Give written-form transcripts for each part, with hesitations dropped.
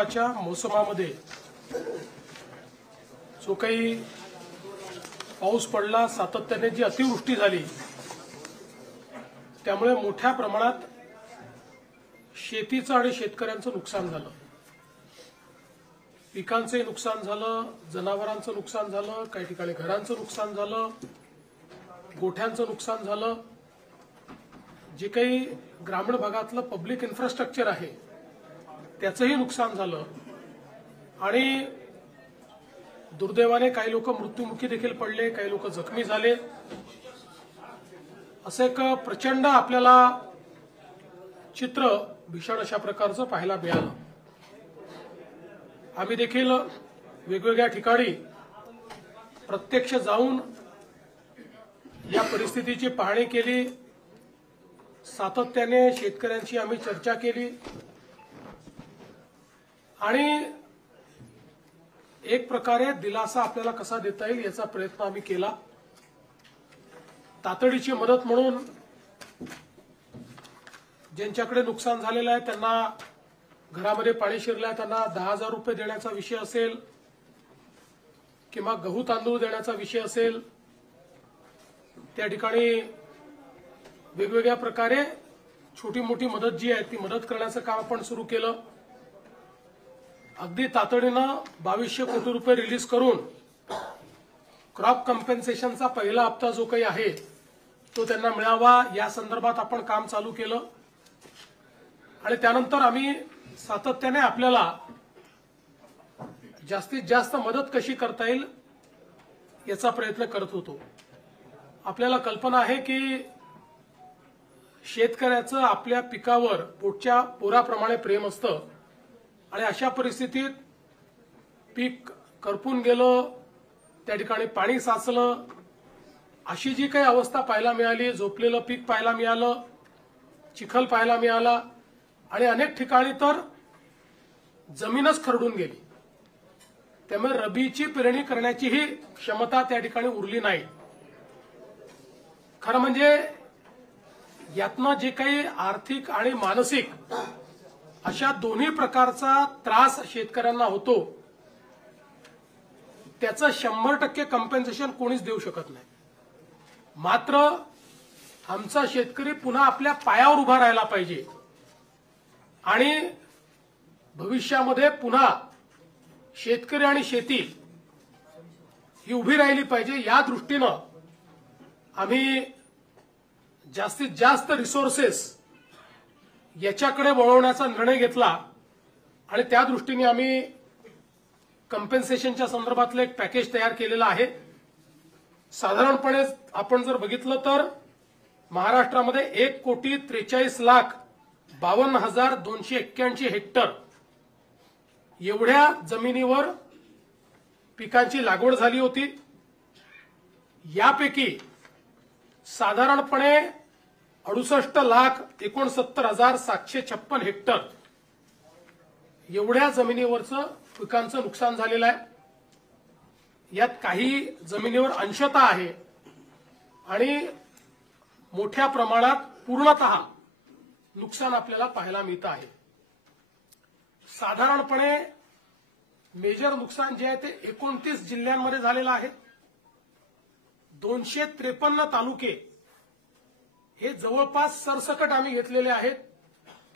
खरीपाच्या मोसमामध्ये जो काही पाऊस पडला, सातत्याने जी अतिवृष्टी झाली, त्यामुळे मोठ्या प्रमाणात शेतीचं आणि शेतकऱ्यांचं नुकसान झालं. पिकांचंही नुकसान झालं, जनावरांचं नुकसान झालं, काही ठिकाणी घरांचं नुकसान झालं, गोठ्यांचं नुकसान झालं. जे काही ग्रामीण भागातलं पब्लिक इन्फ्रास्ट्रक्चर आहे त्याचंही नुकसान झालं आणि दुर्दैवाने काही लोक मृत्युमुखी देखील पडले, काही लोक जखमी झाले. असं एक प्रचंड आपल्याला चित्र भीषण अशा प्रकारचं पाहायला मिळालं. आम्ही देखील वेगवेगळ्या ठिकाणी प्रत्यक्ष जाऊन या परिस्थितीची पाहणी केली. सातत्याने शेतकऱ्यांशी आम्ही चर्चा केली आणि एक प्रकारे दिलासा आपल्याला कसा देता येईल याचा प्रयत्न आम्ही केला. तातडीची मदत म्हणून ज्यांच्याकडे नुकसान झालेलं आहे, त्यांना घरामध्ये पाणी शिरलं आहे, त्यांना 10,000 रुपये देण्याचा विषय असेल किंवा गहू तांदूळ देण्याचा विषय असेल, त्या ठिकाणी वेगवेगळ्या प्रकारे छोटी मोठी मदत जी आहे ती मदत करण्याचं काम आपण सुरू केलं. अगदी तातडीनं 2200 कोटी रुपये रिलीज करून क्रॉप कम्पेन्सेशनचा पहिला हप्ता जो काही आहे तो त्यांना मिळावा या संदर्भात आपण काम चालू केलं. आणि त्यानंतर आम्ही सातत्याने आपल्याला जास्तीत जास्त मदत कशी करता येईल याचा प्रयत्न करत होतो. आपल्याला कल्पना आहे की शेतकऱ्याचं आपल्या पिकावर पोटच्या पोराप्रमाणे प्रेम असतं आणि अशा परिस्थितीत पीक करपून गेलं, त्या ठिकाणी पाणी साचलं, अशी जी काही अवस्था पाहायला मिळाली, झोपलेलं पीक पाहायला मिळालं, चिखल पाहायला मिळाला आणि अनेक ठिकाणी तर जमीनच खरडून गेली. त्यामुळे रबीची पेरणी करण्याचीही क्षमता त्या ठिकाणी उरली नाही. खरं म्हणजे यातनं जे काही आर्थिक आणि मानसिक अशा दोन्ही प्रकारचा त्रास शेतकऱ्यांना होतो त्याचं 100% कम्पेन्सेशन कोणीच देऊ शकत नाही. मात्र आमचा शेतकरी पुन्हा आपल्या पायावर उभा राहायला पाहिजे आणि भविष्यामध्ये पुन्हा शेतकरी आणि शेती ही उभी राहिली पाहिजे. या दृष्टीनं आम्ही जास्तीत जास्त रिसोर्सेस याच्याकडे वळवण्याचा निर्णय घेतला आणि त्या दृष्टीने आम्ही कम्पेन्सेशनच्या संदर्भातलं एक पॅकेज तयार केलेलं आहे. साधारणपणे आपण जर बघितलं तर महाराष्ट्रामध्ये 1,43,52,281 हेक्टर एवढ्या जमिनीवर पिकांची लागवड झाली होती. यापैकी साधारणपणे 68,69,756 हेक्टर एवढ्या जमिनीवरचं पिकांचं नुकसान झालेलं आहे. यात काही जमिनीवर अंशतः आहे आणि मोठ्या प्रमाणात पूर्णतः नुकसान आपल्याला पाहायला मिळतं आहे. साधारणपणे मेजर नुकसान जे आहे ते 29 जिल्ह्यांमध्ये झालेलं आहे. 253 तालुके हे जवळपास सरसकट आम्ही घेतलेले आहेत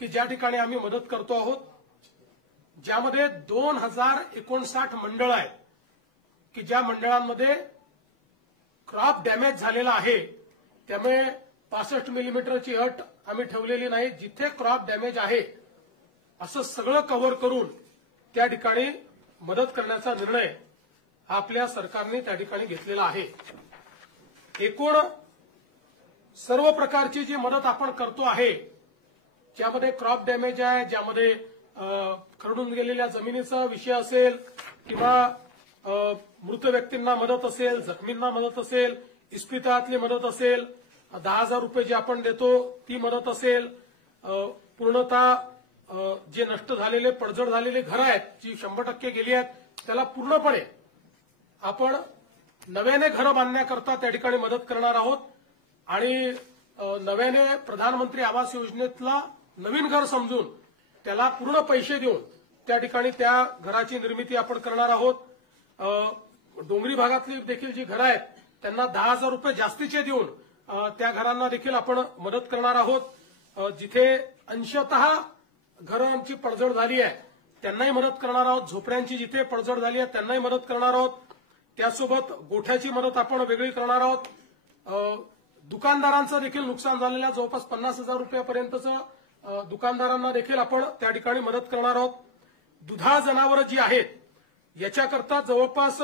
की ज्या ठिकाणी आम्ही मदत करतो आहोत, ज्यामध्ये 2059 मंडळ आहेत की ज्या मंडळांमध्ये क्रॉप डॅमेज झालेला आहे. त्यामुळे 65 मिलीमीटरची अट आम्ही ठेवलेली नाही. जिथे क्रॉप डॅमेज आहे असं सगळं कव्हर करून त्या ठिकाणी मदत करण्याचा निर्णय आपल्या सरकारने त्या ठिकाणी घेतलेला आहे. एकूण सर्व प्रकारची जी मदत आपण करतो आहे, ज्यामध्ये क्रॉप डॅमेज आहे, ज्यामध्ये खरडून गेलेल्या जमिनीचा विषय असेल किंवा मृत व्यक्तींना मदत असेल, जखमींना मदत असेल, इस्पितळातली मदत असेल, 10,000 रुपये जे आपण देतो ती मदत असेल, पूर्णतः जे नष्ट झालेले पडझड झालेले घरं आहेत जी 100% गेली आहेत त्याला पूर्णपणे आपण नव्याने घरं बांधण्याकरता त्या ठिकाणी मदत करणार आहोत आणि नव्याने प्रधानमंत्री आवास योजनेतला नवीन घर समजून त्याला पूर्ण पैसे देऊन त्या ठिकाणी त्या घराची निर्मिती आपण करणार आहोत. डोंगरी भागातली देखील जी घरं आहेत त्यांना 10,000 रुपये जास्तीचे देऊन त्या घरांना देखील आपण मदत करणार आहोत. जिथे अंशतः घरांची पडझड झाली आहे त्यांनाही मदत करणार आहोत. झोपड्यांची जिथे पडझड झाली आहे त्यांनाही मदत करणार आहोत. त्यासोबत गोठ्याची मदत आपण वेगळी करणार आहोत. दुकानदारांचं देखील नुकसान झालेल्या जवळपास 50,000 रुपयापर्यंतचं दुकानदारांना देखील आपण त्या ठिकाणी मदत करणार आहोत. दुधाळ जनावरं जी आहेत याच्याकरता जवळपास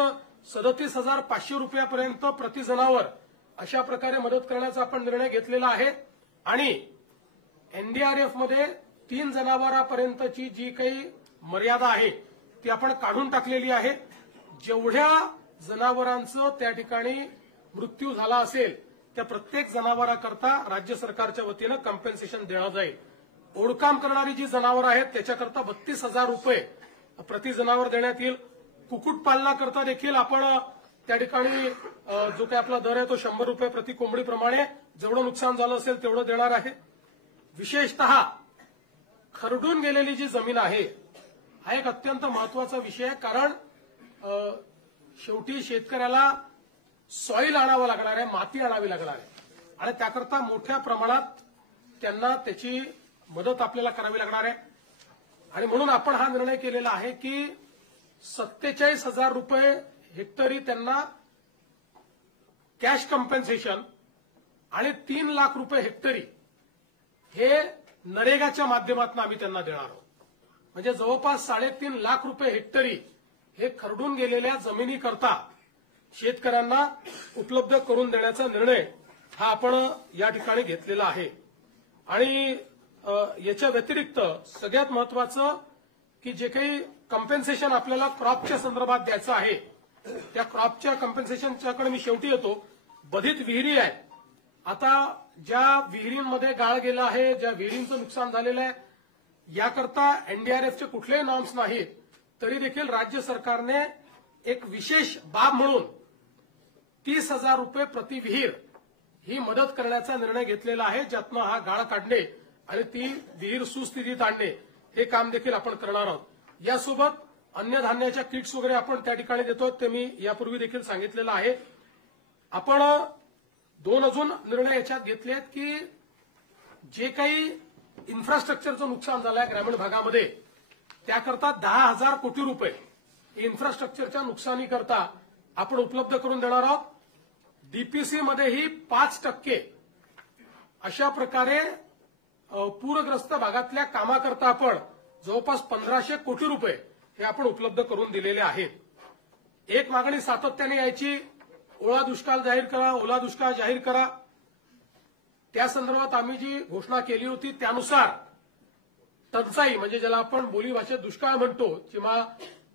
37,500 रुपयापर्यंत प्रति जनावर अशा प्रकारे मदत करण्याचा आपण निर्णय घेतलेला आहे. आणि एनडीआरएफमध्ये 3 जनावरांपर्यंतची जी काही मर्यादा आहे ती आपण काढून टाकलेली आहे. जेवढ्या जनावरांचं त्या ठिकाणी मृत्यू झाला असेल त्या प्रत्येक जनावराकरता राज्य सरकारच्या वतीनं कॉम्पेन्सेशन देण्यात जाईल. ओढकाम करणारी जी जनावरं आहेत त्याच्याकरता 32,000 रुपये प्रति जनावर देण्यात येईल. कुक्कुटपालनाकरता देखील आपण त्या ठिकाणी जो काही आपला दर आहे तो 100 रुपये प्रति कोंबडीप्रमाणे जेवढं नुकसान झालं असेल तेवढं देणार आहे. विशेषतः खरडून गेलेली जी जमीन आहे हा एक अत्यंत महत्वाचा विषय आहे. कारण शेवटी शेतकऱ्याला सॉईल आणावं लागणार आहे, माती आणावी लागणार आहे आणि त्याकरता मोठ्या प्रमाणात त्यांना त्याची मदत आपल्याला करावी लागणार आहे. आणि म्हणून आपण हा निर्णय केलेला आहे की 47,000 रुपये हेक्टरी त्यांना कॅश कॉम्पेन्सेशन आणि 3 लाख रुपये हेक्टरी हे नरेगाच्या माध्यमातून आम्ही त्यांना देणार आहोत. म्हणजे जवळपास 3.5 लाख रुपये हेक्टरी हे खरडून गेलेल्या जमिनीकरता शेतकऱ्यांना उपलब्ध करून देण्याचा निर्णय हा आपण या ठिकाणी घेतलेला आहे. आणि याच्या व्यतिरिक्त सगळ्यात महत्वाचं की जे काही कॉम्पेन्सेशन आपल्याला क्रॉपच्या संदर्भात द्यायचं आहे त्या क्रॉपच्या कॉम्पेन्सेशनच्याकडे मी शेवटी येतो. बाधित विहिरी आहेत. आता ज्या विहिरींमध्ये गाळ गेला आहे, ज्या विहिरींचं नुकसान झालेलं आहे याकरता एनडीआरएफचे कुठलेही नॉर्म्स नाहीत तरी देखील राज्य सरकारने एक विशेष बाब म्हणून 30,000 रुपये प्रति विहीर ही मदत करण्याचा निर्णय घेतलेला आहे. ज्यातनं हा गाळ काढणे आणि ती विहीर सुस्थितीत आणणे हे काम देखील आपण करणार आहोत. यासोबत अन्न धान्याच्या किट्स वगैरे आपण त्या ठिकाणी देतो ते मी यापूर्वी देखील सांगितलेलं आहे. आपण 2 अजून निर्णय याच्यात घेतले आहेत की जे काही इन्फ्रास्ट्रक्चरचं नुकसान झालं आहे ग्रामीण भागामध्ये त्याकरता 10,000 कोटी रुपये इन्फ्रास्ट्रक्चरच्या नुकसानीकरता आपण उपलब्ध करून देणार आहोत. डीपीसीमध्येही 5% अशा प्रकारे पूरग्रस्त भागातल्या कामाकरता आपण जवळपास 1,500 कोटी रुपये हे आपण उपलब्ध करून दिलेले आहेत. एक मागणी सातत्याने यायची, ओला दुष्काळ जाहीर करा, ओला दुष्काळ जाहीर करा. त्या संदर्भात आम्ही जी घोषणा केली होती त्यानुसार टंचाई म्हणजे ज्याला आपण बोलीभाषेत दुष्काळ म्हणतो किंवा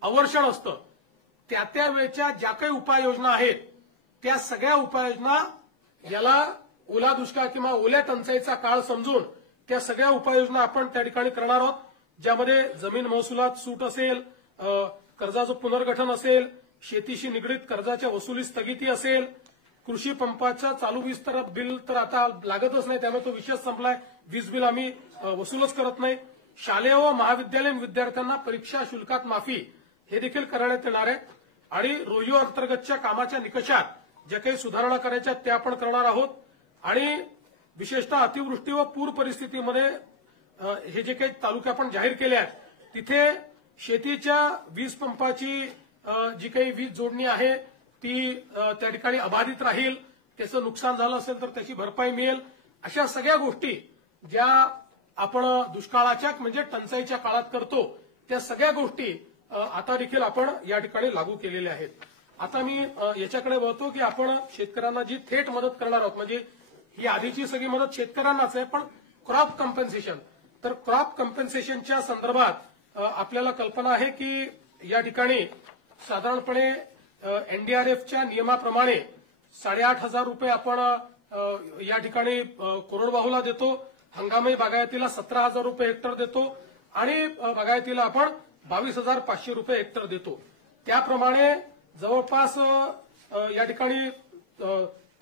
अवर्षण असतं त्या वेळच्या ज्या काही उपाययोजना आहेत त्या सगळ्या उपाययोजना याला ओला दुष्काळ किंवा ओल्या टंचाईचा काळ समजून त्या सगळ्या उपाययोजना आपण त्या ठिकाणी करणार आहोत. ज्यामध्ये जमीन महसुलात सूट असेल, कर्जाचं पुनर्गठन असेल, शेतीशी निगडीत कर्जाच्या वसुली स्थगिती असेल, कृषी पंपाच्या चालू वीज तर बिल तर आता लागतच नाही त्यामुळे तो विषय संपलाय. वीज बिल आम्ही वसूलच करत नाही. शालेय व महाविद्यालयीन विद्यार्थ्यांना परीक्षा शुल्कात माफी हे देखील करण्यात येणार आहे. आणि रोयो अंतर्गतच्या कामाच्या निकषात ज्या काही सुधारणा करायच्या त्या आपण करणार आहोत. आणि विशेषतः अतिवृष्टी व पूर परिस्थितीमध्ये हे जे काही तालुके आपण जाहीर केले आहेत तिथे शेतीच्या वीज पंपाची जी काही वीज जोडणी आहे ती त्या ठिकाणी अबाधित राहील. त्याचं नुकसान झालं असेल तर त्याची भरपाई मिळेल. अशा सगळ्या गोष्टी ज्या आपण दुष्काळाच्या म्हणजे टंचाईच्या काळात करतो त्या सगळ्या गोष्टी आता देखील आपण या ठिकाणी लागू केलेल्या आहेत. आता मी याच्याकडे वळतो की आपण शेतकऱ्यांना जी थेट मदत करणार आहोत म्हणजे ही आधीची सगळी मदत शेतकऱ्यांनाच आहे पण क्रॉप कॉम्पेन्सेशन. तर क्रॉप कॉम्पेन्सेशनच्या संदर्भात आपल्याला कल्पना आहे की या ठिकाणी साधारणपणे एनडीआरएफच्या नियमाप्रमाणे 8,500 रुपये आपण या ठिकाणी कोरडवाहूला देतो. हंगामी बागायतीला 17,000 रुपये हेक्टर देतो आणि बागायतीला आपण 22,500 रुपये हेक्टर देतो. त्याप्रमाणे जवळपास या ठिकाणी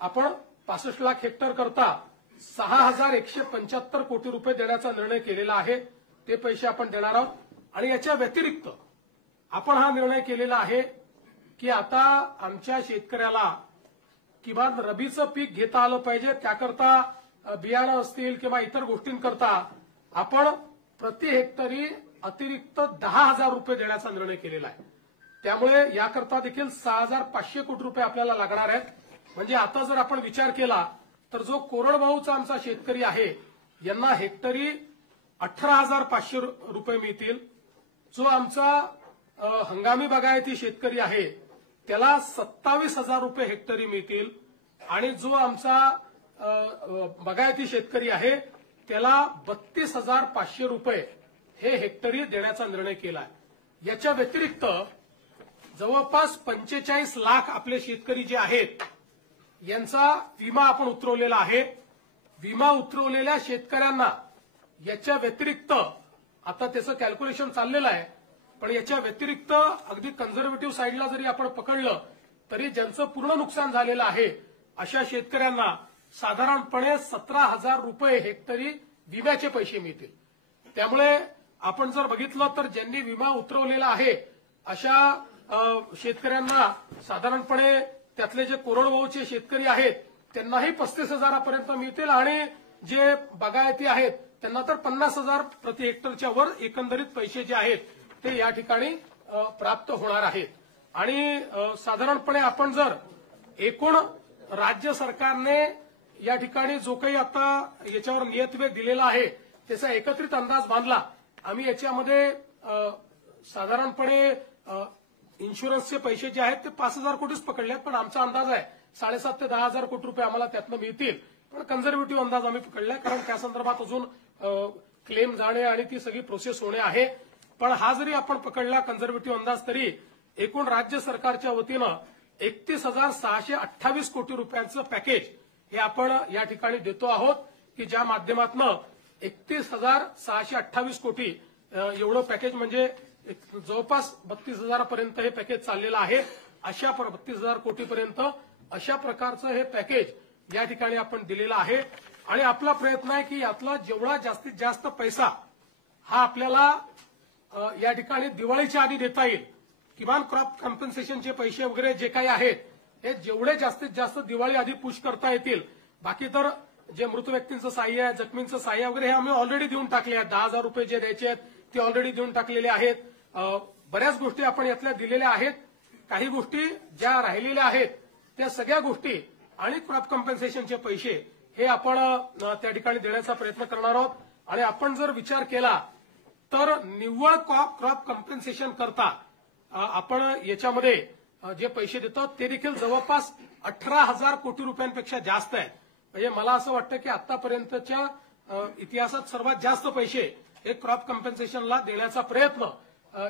आपण 65 लाख हेक्टर करता 6,175 कोटी रुपये देण्याचा निर्णय केलेला आहे. ते पैसे आपण देणार आहोत. आणि याच्या व्यतिरिक्त आपण हा निर्णय केलेला आहे की आता आमच्या शेतकऱ्याला किमान रबीचं पीक घेता आलं पाहिजे, त्याकरता बियाणं असतील किंवा इतर गोष्टींकरता आपण प्रति हेक्टरी अतिरिक्त 10,000 रुपये देण्याचा निर्णय केलेला आहे. त्यामुळे याकरता देखील 6,500 कोटी रुपये आपल्याला लागणार आहेत. म्हणजे आता जर आपण विचार केला तर जो कोरडवाहूचा आमचा शेतकरी आहे यांना हेक्टरी 18,500 रुपये मिळतील. जो आमचा हंगामी बागायती शेतकरी आहे त्याला 27,000 रुपये हेक्टरी मिळतील आणि जो आमचा बागायती शेतकरी आहे त्याला 32,500 रुपये हे हेक्टरी देण्याचा निर्णय केला आहे. याच्या व्यतिरिक्त जवळपास 45 लाख आपले शेतकरी जे आहेत यांचा विमा आपण उतरवलेला आहे. विमा उतरवलेल्या शेतकऱ्यांना याच्या व्यतिरिक्त आता त्याचं कॅल्क्युलेशन चाललेलं आहे, पण याच्या व्यतिरिक्त अगदी कन्झर्वेटिव्ह साईडला जरी आपण पकडलं तरी ज्यांचं पूर्ण नुकसान झालेलं आहे अशा शेतकऱ्यांना साधारणपणे 17,000 रुपये हेक्टरी विम्याचे पैसे मिळतील. त्यामुळे आपण जर बघितलं तर ज्यांनी विमा उतरवलेला आहे अशा शेतकऱ्यांना साधारणपणे त्यातले जे कोरडवाहूचे शेतकरी आहेत त्यांनाही 35,000 पर्यंत मिळतील आणि जे बागायती आहेत त्यांना तर 50,000 प्रति हेक्टरच्या वर एकंदरीत पैसे जे आहेत ते या ठिकाणी प्राप्त होणार आहेत. आणि साधारणपणे आपण जर एकूण राज्य सरकारने या ठिकाणी जो काही आता याच्यावर नियतवेग दिलेला आहे त्याचा एकत्रित अंदाज बांधला. आम्ही याच्यामध्ये साधारणपणे इन्शुरन्सचे पैसे जे आहेत ते 5,000 कोटीच पकडले, पण आमचा अंदाज आहे 7,500 ते 10,000 कोटी रुपये आम्हाला त्यातनं मिळतील. पण कन्झर्वेटिव्ह अंदाज आम्ही पकडलाय कारण त्या संदर्भात अजून क्लेम जाणे आणि ती सगळी प्रोसेस होणे आहे. पण हा जरी आपण पकडला कन्झर्वेटिव्ह अंदाज तरी एकूण राज्य सरकारच्या वतीनं 31,628 कोटी रुपयांचं पॅकेज हे आपण या ठिकाणी देतो आहोत की ज्या माध्यमातून 31,628 कोटी एवढं पॅकेज म्हणजे जवळपास 32,000 पर्यंत हे पॅकेज चाललेलं आहे. अशा 32,000 कोटीपर्यंत अशा प्रकारचं हे पॅकेज या ठिकाणी आपण दिलेलं आहे. आणि आपला प्रयत्न आहे की यातला जेवढा जास्तीत जास्त पैसा हा आपल्याला या ठिकाणी दिवाळीच्या आधी देता येईल. किमान क्रॉप कॉम्पेन्सेशनचे पैसे वगैरे जे काही आहेत हे जेवढे जास्तीत जास्त दिवाळी आधी पुश करता येतील. बाकी तर जे मृत व्यक्तींचं सहाय्य आहे, जखमींचं सहाय्य वगैरे हे आम्ही ऑलरेडी देऊन टाकले आहेत. 10,000 रुपये जे द्यायचे आहेत ते ऑलरेडी देऊन टाकलेले आहेत. बऱ्याच गोष्टी आपण यातल्या दिलेल्या आहेत. काही गोष्टी ज्या राहिलेल्या आहेत त्या सगळ्या गोष्टी आणि क्रॉप कॉम्पेन्सेशनचे पैसे हे आपण त्या ठिकाणी देण्याचा प्रयत्न करणार आहोत. आणि आपण जर विचार केला तर निव्वळ क्रॉप कॉम्पेन्सेशन करता आपण याच्यामध्ये जे पैसे देतो ते देखील जवळपास 18,000 कोटी रुपयांपेक्षा जास्त आहे. म्हणजे मला असं वाटतं की आतापर्यंतच्या इतिहासात सर्वात जास्त पैसे हे क्रॉप कॉम्पेन्सेशनला देण्याचा प्रयत्न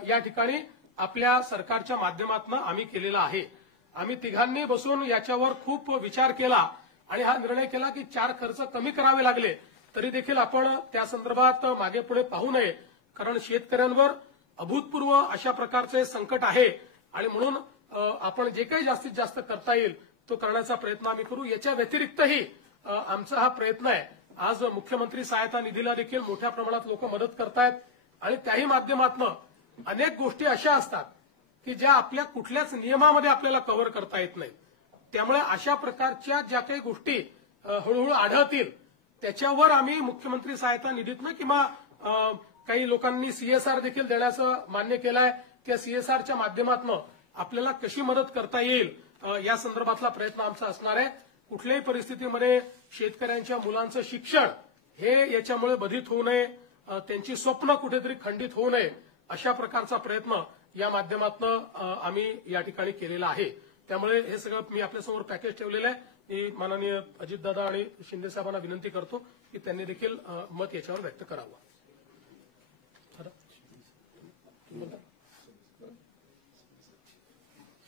या ठिकाणी आपल्या सरकारच्या माध्यमातून आम्ही केलेला आहे. आम्ही तिघांनी बसून याच्यावर खूप विचार केला आणि हा निर्णय केला की 4 खर्च कमी करावे लागले तरी देखील आपण त्या संदर्भात मागे पुढे पाहू नये, कारण शेतकऱ्यांवर अभूतपूर्व अशा प्रकारचे संकट आहे आणि म्हणून आपण जे काही जास्तीत जास्त करता येईल तो करण्याचा प्रयत्न आम्ही करू. याच्या व्यतिरिक्तही आमचा हा प्रयत्न आहे. आज मुख्यमंत्री सहायता निधीला देखील मोठ्या प्रमाणात लोक मदत करतायत आणि त्याही माध्यमातून अनेक गोष्टी अशा असतात की ज्या आपल्या कुठल्याच नियमामध्ये आपल्याला कव्हर करता येत नाही. त्यामुळे अशा प्रकारच्या ज्या काही गोष्टी हळूहळू आढळतील त्याच्यावर आम्ही मुख्यमंत्री सहायता निधीतनं किंवा काही लोकांनी सीएसआर देखील देण्याचं मान्य केलंय. त्या सीएसआरच्या माध्यमातून आपल्याला कशी मदत करता येईल या संदर्भातला प्रयत्न आमचा असणार आहे. कुठल्याही परिस्थितीमध्ये शेतकऱ्यांच्या मुलांचं शिक्षण हे याच्यामुळे बाधित होऊ नये, त्यांची स्वप्न कुठेतरी खंडित होऊ नये अशा प्रकारचा प्रयत्न या माध्यमातून आम्ही या ठिकाणी केलेला आहे. त्यामुळे हे सगळं मी आपल्यासमोर पॅकेज ठेवलेलं आहे. मी माननीय अजितदादा आणि शिंदे साहेबांना विनंती करतो की त्यांनी देखील मत याच्यावर व्यक्त करावं.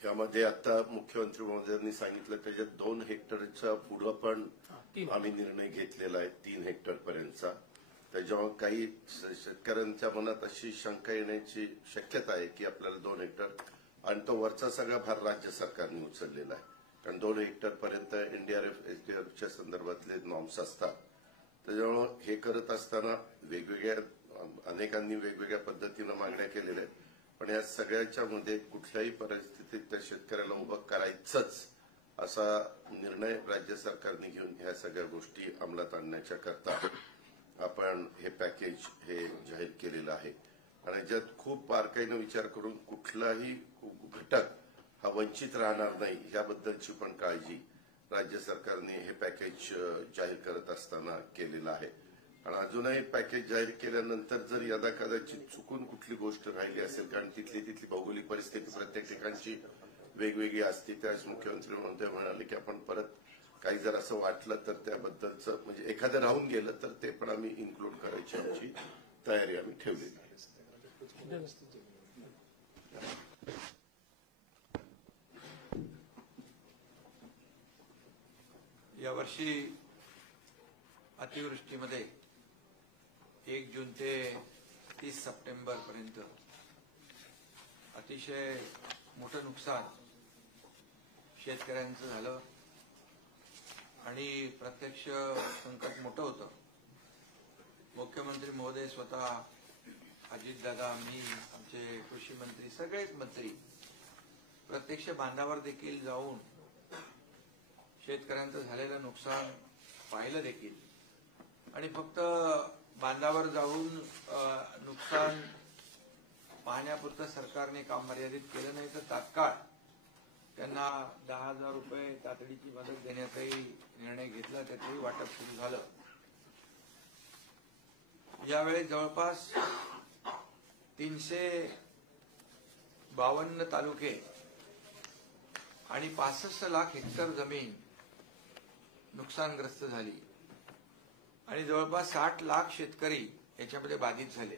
यामध्ये आता मुख्यमंत्री महोदयांनी सांगितलं त्याच्यात 2 हेक्टरच्या पुढे पण आम्ही निर्णय घेतलेला आहे 3 हेक्टर पर्यंतचा. त्याच्यामुळे काही शेतकऱ्यांच्या मनात अशी शंका येण्याची शक्यता आहे की आपल्याला 2 हेक्टर आणि तो वरचा सगळा भार राज्य सरकारने उचललेला आहे. कारण 2 हेक्टर पर्यंत एनडीआरएफ एसडीआरएफच्या संदर्भातले नॉर्म्स असतात. त्याच्यामुळे हे करत असताना वेगवेगळ्या अनेकांनी वेगवेगळ्या पद्धतीनं मागण्या केलेल्या आहेत, पण या सगळ्याच्या मध्ये कुठल्याही परिस्थितीत त्या शेतकऱ्याला उभं करायचंच असा निर्णय राज्य सरकारने घेऊन ह्या सगळ्या गोष्टी अंमलात आणण्याच्या करता आपण हे पॅकेज हे जाहीर केलेलं आहे. आणि याच्यात खूप बारकाईनं विचार करून कुठलाही घटक हा वंचित राहणार नाही याबद्दलची पण काळजी राज्य सरकारने हे पॅकेज जाहीर करत असताना केलेलं आहे. आणि अजूनही पॅकेज जाहीर केल्यानंतर जर यदा कदाचित चुकून कुठली गोष्ट राहिली असेल, कारण तिथली भौगोलिक परिस्थिती प्रत्येक ठिकाणची वेगवेगळी असते, त्यावेळेस मुख्यमंत्री महोदय म्हणाले की आपण परत काही जर असं वाटलं तर त्याबद्दलचं म्हणजे एखादं राहून गेलं तर ते पण आम्ही इन्क्लूड करायची आमची तयारी आम्ही ठेवलेली आहे. यावर्षी अतिवृष्टीमध्ये 1 जून ते 30 सप्टेंबर पर्यंत अतिशय मोठं नुकसान शेतकऱ्यांचं झालं आणि प्रत्यक्ष संकट मोठं होतं. मुख्यमंत्री महोदय स्वतः, अजितदादा, मी, आमचे कृषी मंत्री, सगळेच मंत्री प्रत्यक्ष बांधावर देखील जाऊन शेतकऱ्यांचं झालेलं नुकसान पाहिलं देखील. आणि फक्त बांधावर जाऊन नुकसान पाहण्यापुरतं सरकारने काम मर्यादित केलं नाही, तर तात्काळ त्यांना 10,000 रुपये तातडीची मदत देण्याचाही निर्णय घेतला. त्याचंही वाटप सुरू झालं. यावेळी जवळपास 352 तालुके आणि 65 लाख हेक्टर जमीन नुकसानग्रस्त झाली आणि जवळपास 60 लाख शेतकरी याच्यामध्ये बाधित झाले.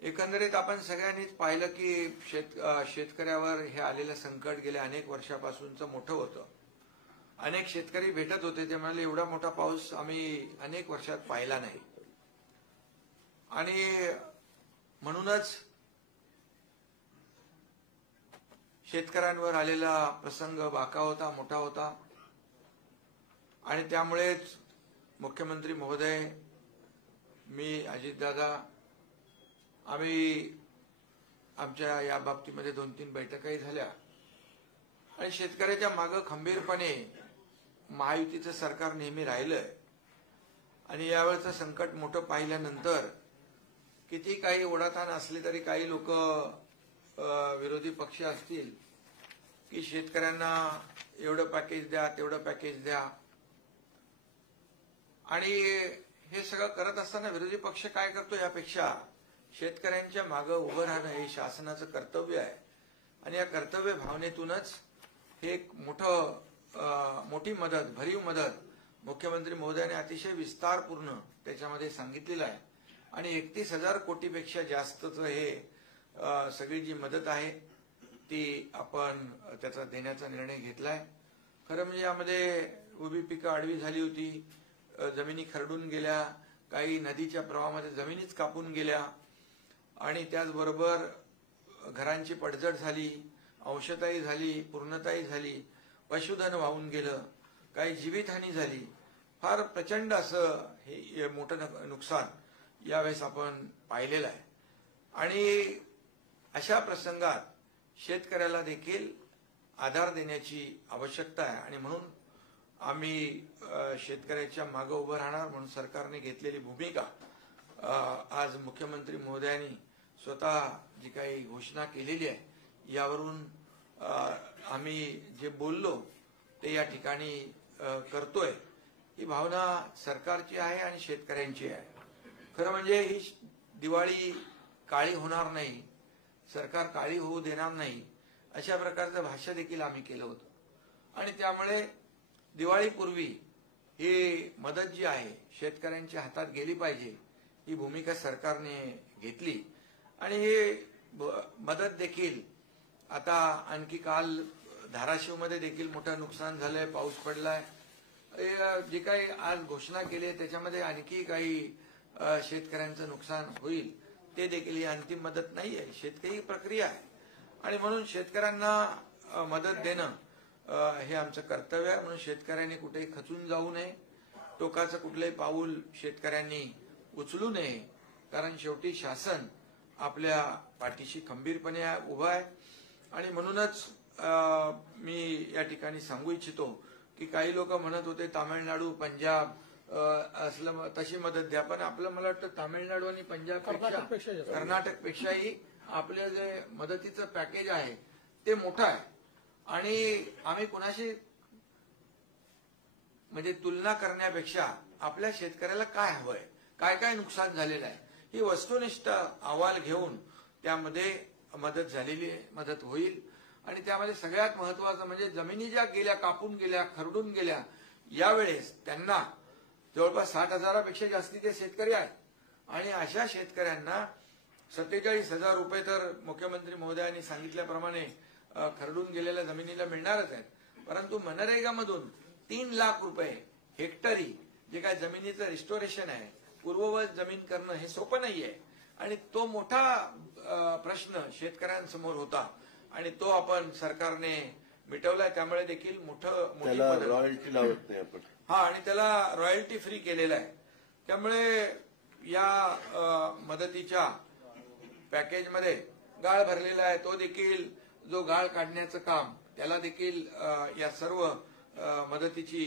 एकंदरीत आपण सगळ्यांनीच पाहिलं की शेतकऱ्यावर हे आलेलं संकट गेल्या अनेक वर्षापासूनचं मोठं होतं. अनेक शेतकरी भेटत होते, ते म्हणाले एवढा मोठा पाऊस आम्ही अनेक वर्षात पाहिला नाही. आणि म्हणूनच शेतकऱ्यांवर आलेला प्रसंग बाका होता, मोठा होता. आणि त्यामुळेच मुख्यमंत्री महोदय, मी, अजितदादा, आम्ही आमच्या या बाबतीमध्ये 2-3 बैठकाही झाल्या आणि शेतकऱ्याच्या मागे खंबीरपणे महायुतीचं सरकार नेहमी राहिलंय. आणि यावेळचं संकट मोठं पाहिल्यानंतर किती काही ओढाताण असले तरी काही लोक विरोधी पक्ष असतील की शेतकऱ्यांना एवढं पॅकेज द्या, तेवढं पॅकेज द्या. आणि हे सगळं करत असताना विरोधी पक्ष काय करतो, यापेक्षा शेतकऱ्यांच्या मागे उभं राहणं हे शासनाचं कर्तव्य आहे. आणि या कर्तव्य भावनेतूनच हे एक मोठी मदत, भरीव मदत मुख्यमंत्री महोदयाने अतिशय विस्तारपूर्ण त्याच्यामध्ये सांगितलेलं आहे. आणि 31,000 कोटीपेक्षा जास्तचं हे सगळी जी मदत आहे ती आपण त्याचा देण्याचा निर्णय घेतलाय. खरं म्हणजे यामध्ये उभी पिकं आडवी झाली होती, जमिनी खरडून गेल्या, काही नदीच्या प्रवाहामध्ये जमिनीच कापून गेल्या आणि त्याचबरोबर घरांची पडझड झाली, अंशताही झाली, पूर्णताही झाली, पशुधन वाहून गेलं, काही जीवितहानी झाली. फार प्रचंड असं हे मोठं नुकसान यावेळेस आपण पाहिलेलं आहे. आणि अशा प्रसंगात शेतकऱ्याला देखील आधार देण्याची आवश्यकता आहे. आणि म्हणून आम्ही शेतकऱ्याच्या मागे उभं राहणार म्हणून सरकारने घेतलेली भूमिका आज मुख्यमंत्री महोदयांनी स्वतः जी काही घोषणा केलेली आहे यावरून आम्ही जे बोललो ते या ठिकाणी करतोय. ही भावना सरकारची आहे आणि शेतकऱ्यांची आहे. खरं म्हणजे ही दिवाळी काळी होणार नाही, सरकार काळी होऊ देणार नाही, अशा प्रकारचं भाष्य देखील आम्ही केलं होतं. आणि त्यामुळे दिवाळीपूर्वी ही मदत जी आहे शेतकऱ्यांच्या हातात गेली पाहिजे ही भूमिका सरकारने घेतली. आणि ही मदत देखील आता आणखी काल धाराशिवमध्ये देखील मोठं नुकसान झालंय, पाऊस पडलाय. जे काही आज घोषणा केली आहे त्याच्यामध्ये आणखी काही शेतकऱ्यांचं नुकसान होईल, ते देखील ही अंतिम मदत नाही आहे, शेतकरी प्रक्रिया आहे. आणि म्हणून शेतकऱ्यांना मदत देणं हे आमचं कर्तव्य आहे. म्हणून शेतकऱ्यांनी कुठेही खचून जाऊ नये, टोकाचं कुठलंही पाऊल शेतकऱ्यांनी उचलू नये, कारण शेवटी शासन आपल्या पाठीशी खंबीरपणे उभं आहे. आणि म्हणूनच मी या ठिकाणी सांगू इच्छितो की काही लोक म्हणत होते तामिळनाडू, पंजाब असलं तशी मदत द्या, पण आपलं मला वाटतं तामिळनाडू आणि पंजाबपेक्षा कर्नाटकपेक्षाही आपलं जे मदतीचं पॅकेज आहे ते मोठं आहे. आणि आम्ही कुणाशी म्हणजे तुलना करण्यापेक्षा आपल्या शेतकऱ्याला काय हवंय, काय काय नुकसान झालेलं आहे, ही वस्तुनिष्ठ अहवाल घेऊन त्यामध्ये मदत होईल. आणि त्यामध्ये सगळ्यात महत्वाचं म्हणजे जमिनी ज्या गेल्या, कापून गेल्या, खरडून गेल्या, यावेळेस त्यांना जवळपास 60,000पेक्षा जास्तीचे शेतकरी आहेत. आणि अशा शेतकऱ्यांना 47,000 रुपये तर मुख्यमंत्री महोदयांनी सांगितल्याप्रमाणे खरडून गेलेल्या जमिनीला मिळणारच आहेत. परंतु मनरेगामधून 3 लाख रुपये हेक्टरी जे काय जमिनीचं रिस्टोरेशन आहे, पूर्ववत जमीन करणं हे सोपं नाहीये. आणि तो मोठा प्रश्न शेतकऱ्यांसमोर होता आणि तो आपण सरकारने मिटवलाय. त्यामुळे देखील मोठी रॉयल्टी लावत नाही आपण. आणि त्याला रॉयल्टी फ्री केलेला आहे. त्यामुळे या मदतीच्या पॅकेजमध्ये गाळ भरलेला आहे. तो देखील जो गाळ काढण्याचं काम त्याला देखील या सर्व मदतीची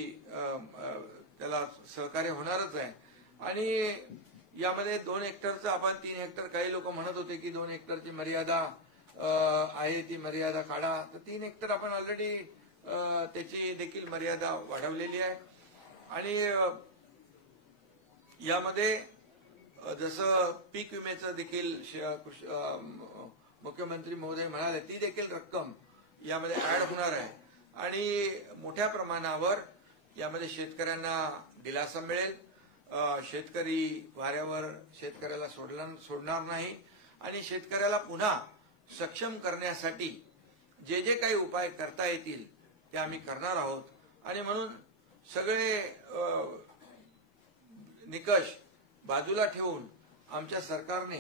त्याला सहकार्य होणारच आहे. आणि यामध्ये 2 हेक्टरचं आपण 3 हेक्टर, काही लोक म्हणत होते की 2 हेक्टरची मर्यादा आहे, ती मर्यादा काढा. तर 3 हेक्टर आपण ऑलरेडी त्याची देखील मर्यादा वाढवलेली आहे. आणि यामध्ये जसं पीक विम्याचं देखील मुख्यमंत्री महोदय म्हणाले, ती देखील रक्कम यामध्ये ऍड होणार आहे. आणि मोठ्या प्रमाणावर यामध्ये शेतकऱ्यांना दिलासा मिळेल. शेतकरी वाऱ्यावर शेतकऱ्याला सोडणार नाही. आणि शेतकऱ्याला पुन्हा सक्षम करण्यासाठी जे जे काही उपाय करता येतील ते आम्ही करणार आहोत. आणि म्हणून सगळे निकष बाजूला ठेवून आमच्या सरकारने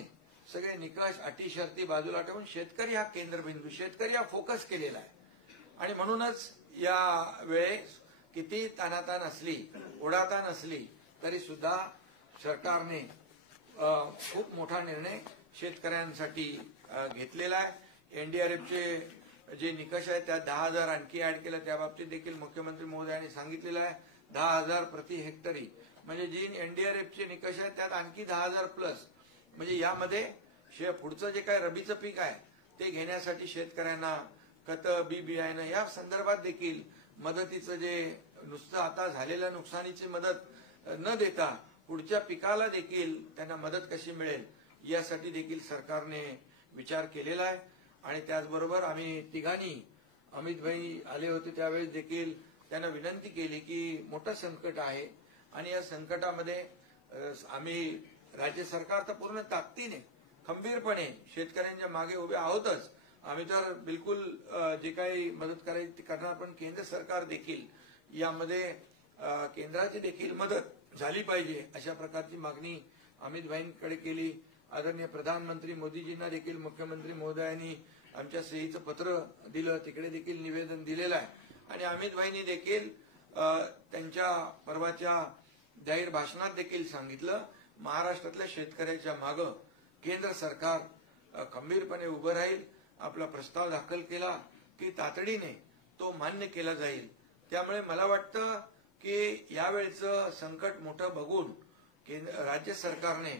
सगळे निकष, अटी, शर्ती बाजूला ठेवून शेतकरी हा केंद्रबिंदू, शेतकरी हा फोकस केलेला आहे. आणि म्हणूनच या वेळेस किती ताणाताण असली, ओढाताण असली तरी सुद्धा सरकारने खूप मोठा निर्णय शेतकऱ्यांसाठी घेतलेला आहे. एनडीआरएफचे जे निकष आहेत त्यात 10,000 आणखी ऍड केलं, त्या बाबतीत देखील मुख्यमंत्री महोदयांनी सांगितलेलं आहे. 10,000 प्रति हेक्टरी म्हणजे जी एनडीआरएफचे निकष आहेत त्यात आणखी 10,000 प्लस. म्हणजे यामध्ये पुढचं जे काय रबीचं पीक आहे ते घेण्यासाठी शेतकऱ्यांना खतं, बी बियाणं या संदर्भात देखील मदतीचं जे नुसतं आता झालेल्या नुकसानीची मदत न देता पुढच्या पिकाला देखील त्यांना मदत कशी मिळेल यासाठी देखील सरकारने विचार केलेला आहे. आणि त्याचबरोबर आम्ही तिघांनी, अमित भाई आले होते त्यावेळेस देखील त्यांना विनंती केली की मोठं संकट आहे आणि या संकटामध्ये आम्ही राज्य सरकार तर पूर्ण ताकदीने खंबीरपणे शेतकऱ्यांच्या मागे उभे आहोतच. आम्ही तर बिलकुल जे काही मदत करायची ती करणार, पण केंद्र सरकार देखील यामध्ये केंद्राची देखील मदत झाली पाहिजे अशा प्रकारची मागणी अमित भाईंकडे केली. आदरणीय प्रधानमंत्री मोदीजींना देखील मुख्यमंत्री महोदयांनी आमच्या सहीचं पत्र दिलं, तिकडे देखील निवेदन दिलेलं आहे. आणि अमित भाईंनी देखील त्यांच्या परवाच्या जाहीर भाषणात देखील सांगितलं, महाराष्ट्रातल्या शेतकऱ्याच्या मागं केंद्र सरकार खंबीरपणे उभं राहील. आपला प्रस्ताव दाखल केला की तातडीने तो मान्य केला जाईल. त्यामुळे मला वाटतं की यावेळचं संकट मोठं बघून राज्य सरकारने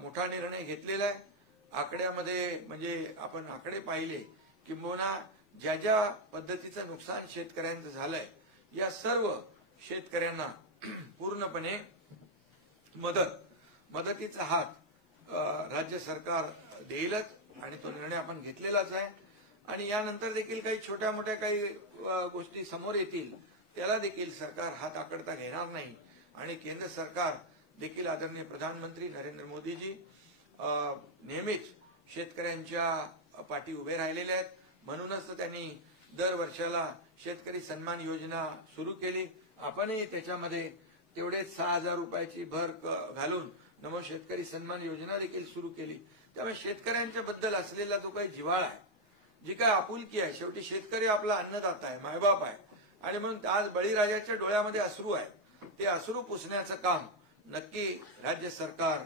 मोठा निर्णय घेतलेला आहे. आकड्यामध्ये म्हणजे आपण आकडे पाहिले किंबहुना ज्या ज्या पद्धतीचं नुकसान शेतकऱ्यांचं झालंय या सर्व शेतकऱ्यांना पूर्णपणे मदतीचा हात राज्य सरकार देईलच आणि तो निर्णय आपण घेतलेलाच आहे. आणि यानंतर देखील काही छोट्या मोठ्या काही गोष्टी समोर येतील त्याला देखील सरकार हात आकडता घेणार नाही. आणि केंद्र सरकार देखील आदरणीय प्रधानमंत्री नरेंद्र मोदीजी नेहमीच शेतकऱ्यांच्या पाठी उभे राहिलेले आहेत. म्हणूनच तर त्यांनी दर वर्षाला शेतकरी सन्मान योजना सुरू केली. आपणही त्याच्यामध्ये तेवढेच 6,000 रुपयाची भर घालून नमो शेतकरी सन्मान योजना देखील सुरू केली. त्यामुळे शेतकऱ्यांच्या बद्दल असलेला जो काही जिव्हाळा आहे, जी काय आपुलकी आहे, शेवटी शेतकरी आपला अन्नदाता आहे, मायबाप आहे. आणि म्हणून आज बळीराजाच्या डोळ्यामध्ये अश्रू आहे, ते अश्रू पुसण्याचं काम नक्की राज्य सरकार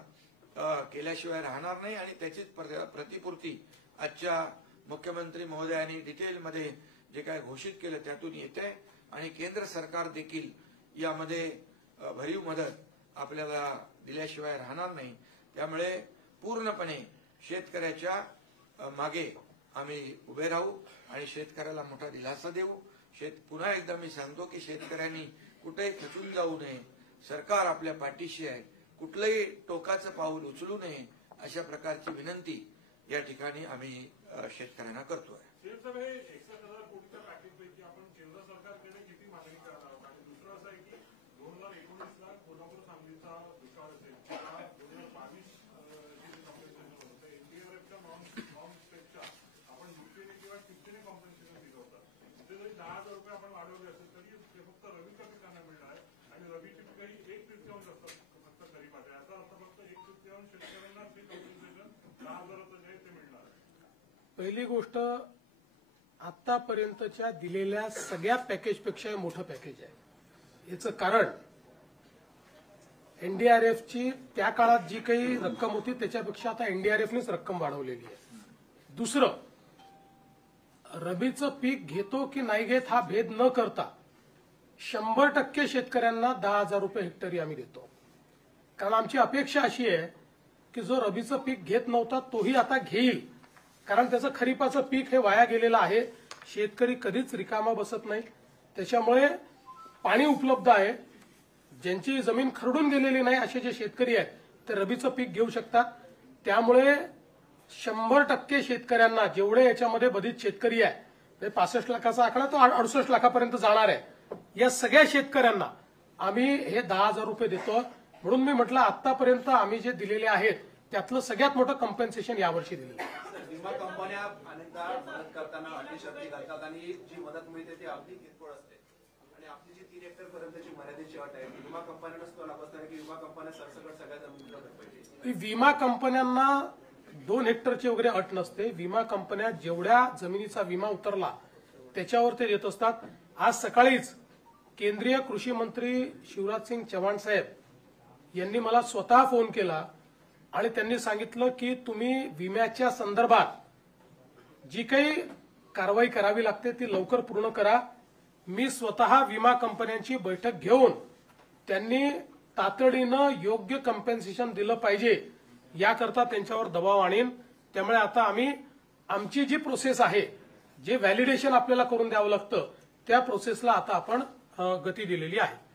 केल्याशिवाय राहणार नाही आणि त्याचीच प्रतिपूर्ती आजच्या मुख्यमंत्री महोदयांनी डिटेलमध्ये जे काय घोषित केलं त्यातून येते आणि केंद्र सरकार देखील यामध्ये भरीव मदत आपल्याला दिल्याशिवाय राहणार नाही. त्यामुळे पूर्णपणे शेतकऱ्याच्या मागे आम्ही उभे राहू आणि शेतकऱ्याला मोठा दिलासा देऊ. पुन्हा एकदा मी सांगतो की शेतकऱ्यांनी कुठेही खचून जाऊ नये. सरकार आपल्या पाठीशी आहे. कुठलंही टोकाचं पाऊल उचलू नये अशा प्रकारची विनंती या ठिकाणी आम्ही शेतकऱ्यांना करतोय. केंद्र सरकारकडे किती मागणी करणार आहोत आणि दुसरं असं आहे की 2019ला कोल्हापूर सांगलीचा दुष्काळ असेल 2022 एनडीआरएफच्या नॉर्म्सपेक्षा आपण दुसरीने किंवा तिसरीने कॉम्पन्सेशन दिलं होतं. तिथे जरी 10,000 रुपये आपण वाढवले असेल तरी ते फक्त रबीच्या पिकांना मिळणार आहे आणि रबीची पिकं ही 1/3 असतात फक्त खरीपात. याचा अर्थ फक्त 1/3 शेतकऱ्यांना ते कॉम्पन्सेशन 10,000 जे आहे ते मिळणार आहे. पहिली गोष्ट, आतापर्यंतच्या दिलेल्या सगळ्या पॅकेजपेक्षा मोठं पॅकेज आहे. याचं कारण एनडीआरएफची त्या काळात जी काही रक्कम होती त्याच्यापेक्षा आता एनडीआरएफनेच रक्कम वाढवलेली आहे. दुसरं, रबीचं पीक घेतो की नाही घेत हा भेद न करता 100% शेतकऱ्यांना 10,000 रुपये हेक्टरी आम्ही देतो. कारण आमची अपेक्षा अशी आहे की जो रबीचं पीक घेत नव्हता तोही आता घेईल. कारण त्याचं खरीपाचं पीक हे वाया गेलेलं आहे. शेतकरी कधीच रिकामा बसत नाही. त्याच्यामुळे पाणी उपलब्ध आहे. ज्यांची जमीन खरडून गेलेली नाही असे जे शेतकरी आहेत ते रबीचं पीक घेऊ शकतात. त्यामुळे 100% शेतकऱ्यांना, जेवढे याच्यामध्ये बधित शेतकरी आहे, 65 लाखाचा आकडा तो 68 लाखापर्यंत जाणार आहे, या सगळ्या शेतकऱ्यांना आम्ही हे 10,000 रुपये देतो. म्हणून मी म्हटलं आतापर्यंत आम्ही जे दिलेले आहेत त्यातलं सगळ्यात मोठं कॉम्पेन्सेशन यावर्षी दिलेलं आहे. विमा कंपन्या अनेकदा मदत करताना अटी शर्ती घालतात आणि जी मदत मिळते ती अगदी किरकोळ असते आणि आपली जी 3 हेक्टर पर्यंतची मर्यादेची अट आहे विमा कंपन्यांनाच तो लागत नाही की विमा कंपन्या सरसकट सगळ्या जमिनीला पाहिजे. विमा कंपन्यांना 2 हेक्टरची वगैरे अट नसते. विमा कंपन्या जेवढ्या जमिनीचा विमा उतरला त्याच्यावर ते देत असतात. आज सकाळीच केंद्रीय कृषी मंत्री शिवराज सिंग चौहान साहेब यांनी मला स्वतः फोन केला आणि त्यांनी सांगितलं की तुम्ही विम्याच्या संदर्भात जी काही कारवाई करावी लागते ती लवकर पूर्ण करा. मी स्वतः विमा कंपन्यांची बैठक घेऊन त्यांनी तातडीनं योग्य कॉम्पेन्सेशन दिलं पाहिजे याकरता त्यांच्यावर दबाव आणीन. त्यामुळे आता आम्ही आमची जी प्रोसेस आहे, जे व्हॅलिडेशन आपल्याला करून द्यावं लागतं, त्या प्रोसेसला आता आपण गती दिलेली आहे.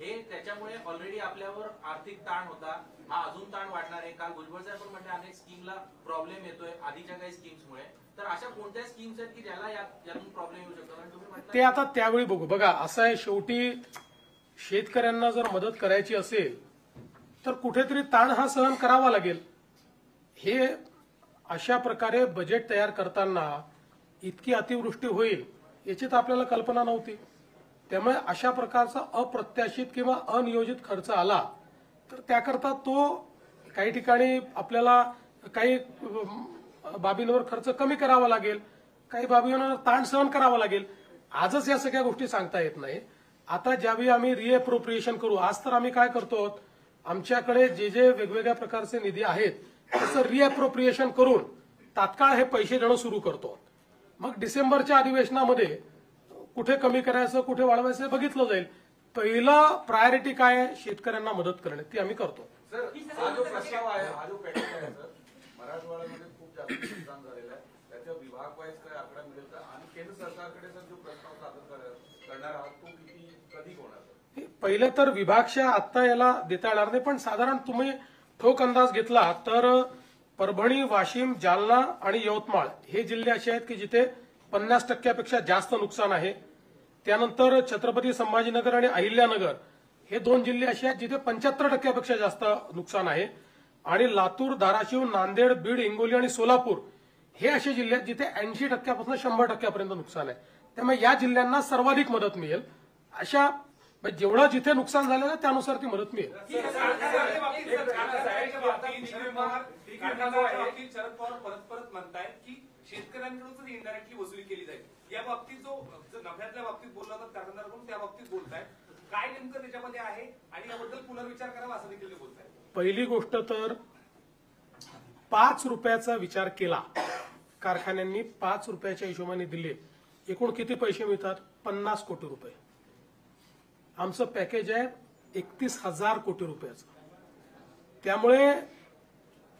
हे त्याच्यामुळे ऑलरेडी आपल्यावर आर्थिक ताण होता, हा अजून ताण वाढणार आहे. काल भुजबळ साहेब पण म्हणजे अनेक स्कीमला प्रॉब्लेम येतोय आधीच्या काही स्कीम्समुळे. तर अशा कोणत्या स्कीम्स आहेत की ज्याला यातून प्रॉब्लेम येऊ शकतो? ते आता त्यावेळी बघू. बघा असं आहे, शेवटी शेतकऱ्यांना जर मदत करायची असेल तर कुठेतरी ताण हा सहन करावा लागेल. हे अशा प्रकारे बजेट तयार करताना इतकी अतिवृष्टी होईल याची तर आपल्याला कल्पना नव्हती. त्यामुळे अशा प्रकारचा अप्रत्याशित किंवा अनियोजित खर्च आला तर त्याकरता तो काही ठिकाणी आपल्याला काही बाबींवर खर्च कमी करावा लागेल, काही बाबींवर ताण सहन करावा लागेल. आजच या सगळ्या गोष्टी सांगता येत नाही. आता ज्यावेळी आम्ही रिएप्रोप्रिएशन करू, आज तर आम्ही काय करतो, आमच्याकडे जे जे वेगवेगळ्या प्रकारचे निधी आहेत त्याचं रिएप्रोप्रिएशन करून तात्काळ हे पैसे देणं सुरू करतो. मग डिसेंबरच्या अधिवेशनामध्ये कुठे कमी करायचं कुठे वाढवायचं बघितलं जाईल. पहिलं प्रायोरिटी काय आहे, शेतकऱ्यांना मदत करणे, ती आम्ही करतो. सर, हा जो प्रस्ताव आहे, हा जो पॅकेज आहे सर, मराठवाड्यामध्ये खूप जास्त नुकसान झालेलं आहे. त्याच्या विभाग वाईज काय आकडा मिळेल का? आणि केंद्र सरकारकडे सर जो प्रस्ताव सादर करणार आहात तो कधी होणार? पहिलं तर विभागच्या आत्ता याला देता येणार नाही, पण साधारण तुम्ही ठोक अंदाज घेतला तर परभणी, वाशिम, जालना आणि यवतमाळ हे जिल्हे असे आहेत की जिथे 50% जास्त नुकसान आहे. त्यानंतर छत्रपती संभाजीनगर आणि अहिल्यानगर हे 2 जिल्हे असे आहेत जिथे 75% जास्त नुकसान आहे. आणि लातूर, धाराशिव, नांदेड, बीड, हिंगोली आणि सोलापूर हे असे जिल्हे आहेत जिथे 80% पासून 100% नुकसान आहे. त्यामुळे या जिल्ह्यांना सर्वाधिक मदत मिळेल. अशा जेवढं जिथे नुकसान झालेलं आहे त्यानुसार ती मदत मिळेल. शरद पवार परत म्हणतायत की शेतकऱ्यांकडून इनडायरेक्टली वसुली केली जाईल. या बाबतीत जो नफ्यातल्या बाबतीत बोलला तर कारखानदाराकडून त्या बाबतीत बोलतायत, काय नेमकं त्याच्यामध्ये आहे आणि याबद्दल पुनर्विचार करावा असं देखील ते बोलतायत. पहिली गोष्ट तर 5 रुपयाचा विचार केला, कारखान्यांनी 5 रुपयाच्या हिशोबाने दिले, एकूण किती पैसे मिळतात? 50 कोटी रुपये. आमचं पॅकेज आहे 31,000 कोटी रुपयाचं. त्यामुळे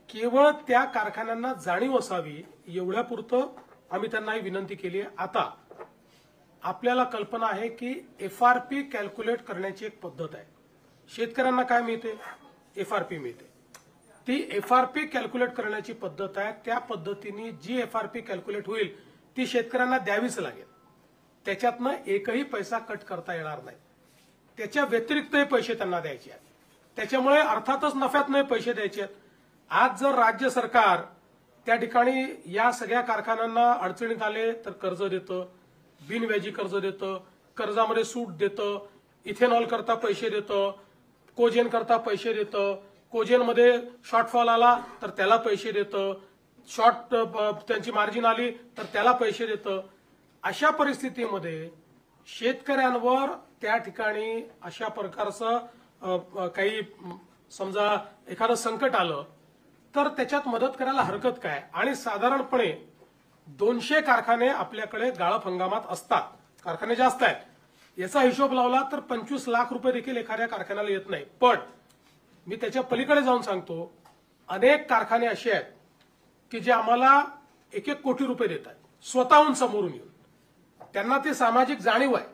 केवळ त्या कारखान्यांना जाणीव असावी एवढ्यापुरतं आम्ही त्यांना ही विनंती केली आहे. आता आपल्याला कल्पना आहे की FRP कॅल्क्युलेट करण्याची एक पद्धत आहे. शेतकऱ्यांना काय मिळते? FRP मिळते. ती FRP कॅल्क्युलेट करण्याची पद्धत आहे. त्या पद्धतीने जी FRP कॅल्क्युलेट होईल ती शेतकऱ्यांना द्यावीच लागेल. त्याच्यातनं एकही पैसा कट करता येणार नाही. त्याच्या व्यतिरिक्तही पैसे त्यांना द्यायचे आहेत. त्याच्यामुळे अर्थातच नफ्यात नाही पैसे द्यायचे आहेत. आज जर राज्य सरकार त्या ठिकाणी या सगळ्या कारखान्यांना अडचणीत आले तर कर्ज देतं, बिनव्याजी कर्ज देतं, कर्जामध्ये सूट देतं, इथेनॉल करता पैसे देतं, कोजेन करता पैसे देतं, कोजेनमध्ये शॉर्टफॉल आला तर त्याला पैसे देतं, त्यांची मार्जिन आली तर त्याला पैसे देतं. अशा परिस्थितीमध्ये शेतकऱ्यांवर त्या ठिकाणी अशा प्रकारचं काही समजा एखादं संकट आलं तर त्याच्यात मदत करायला हरकत काय? आणि साधारणपणे 200 कारखाने आपल्याकडे गाळप हंगामात असतात. कारखाने जास्त आहेत. याचा हिशोब लावला तर 25 लाख रुपये देखील एखाद्या कारखान्याला येत नाही. पण मी त्याच्या पलीकडे जाऊन सांगतो, अनेक कारखाने असे आहेत की जे आम्हाला 1-1 कोटी रुपये देत आहेत स्वतःहून समोरून येऊन. त्यांना ती सामाजिक जाणीव आहे.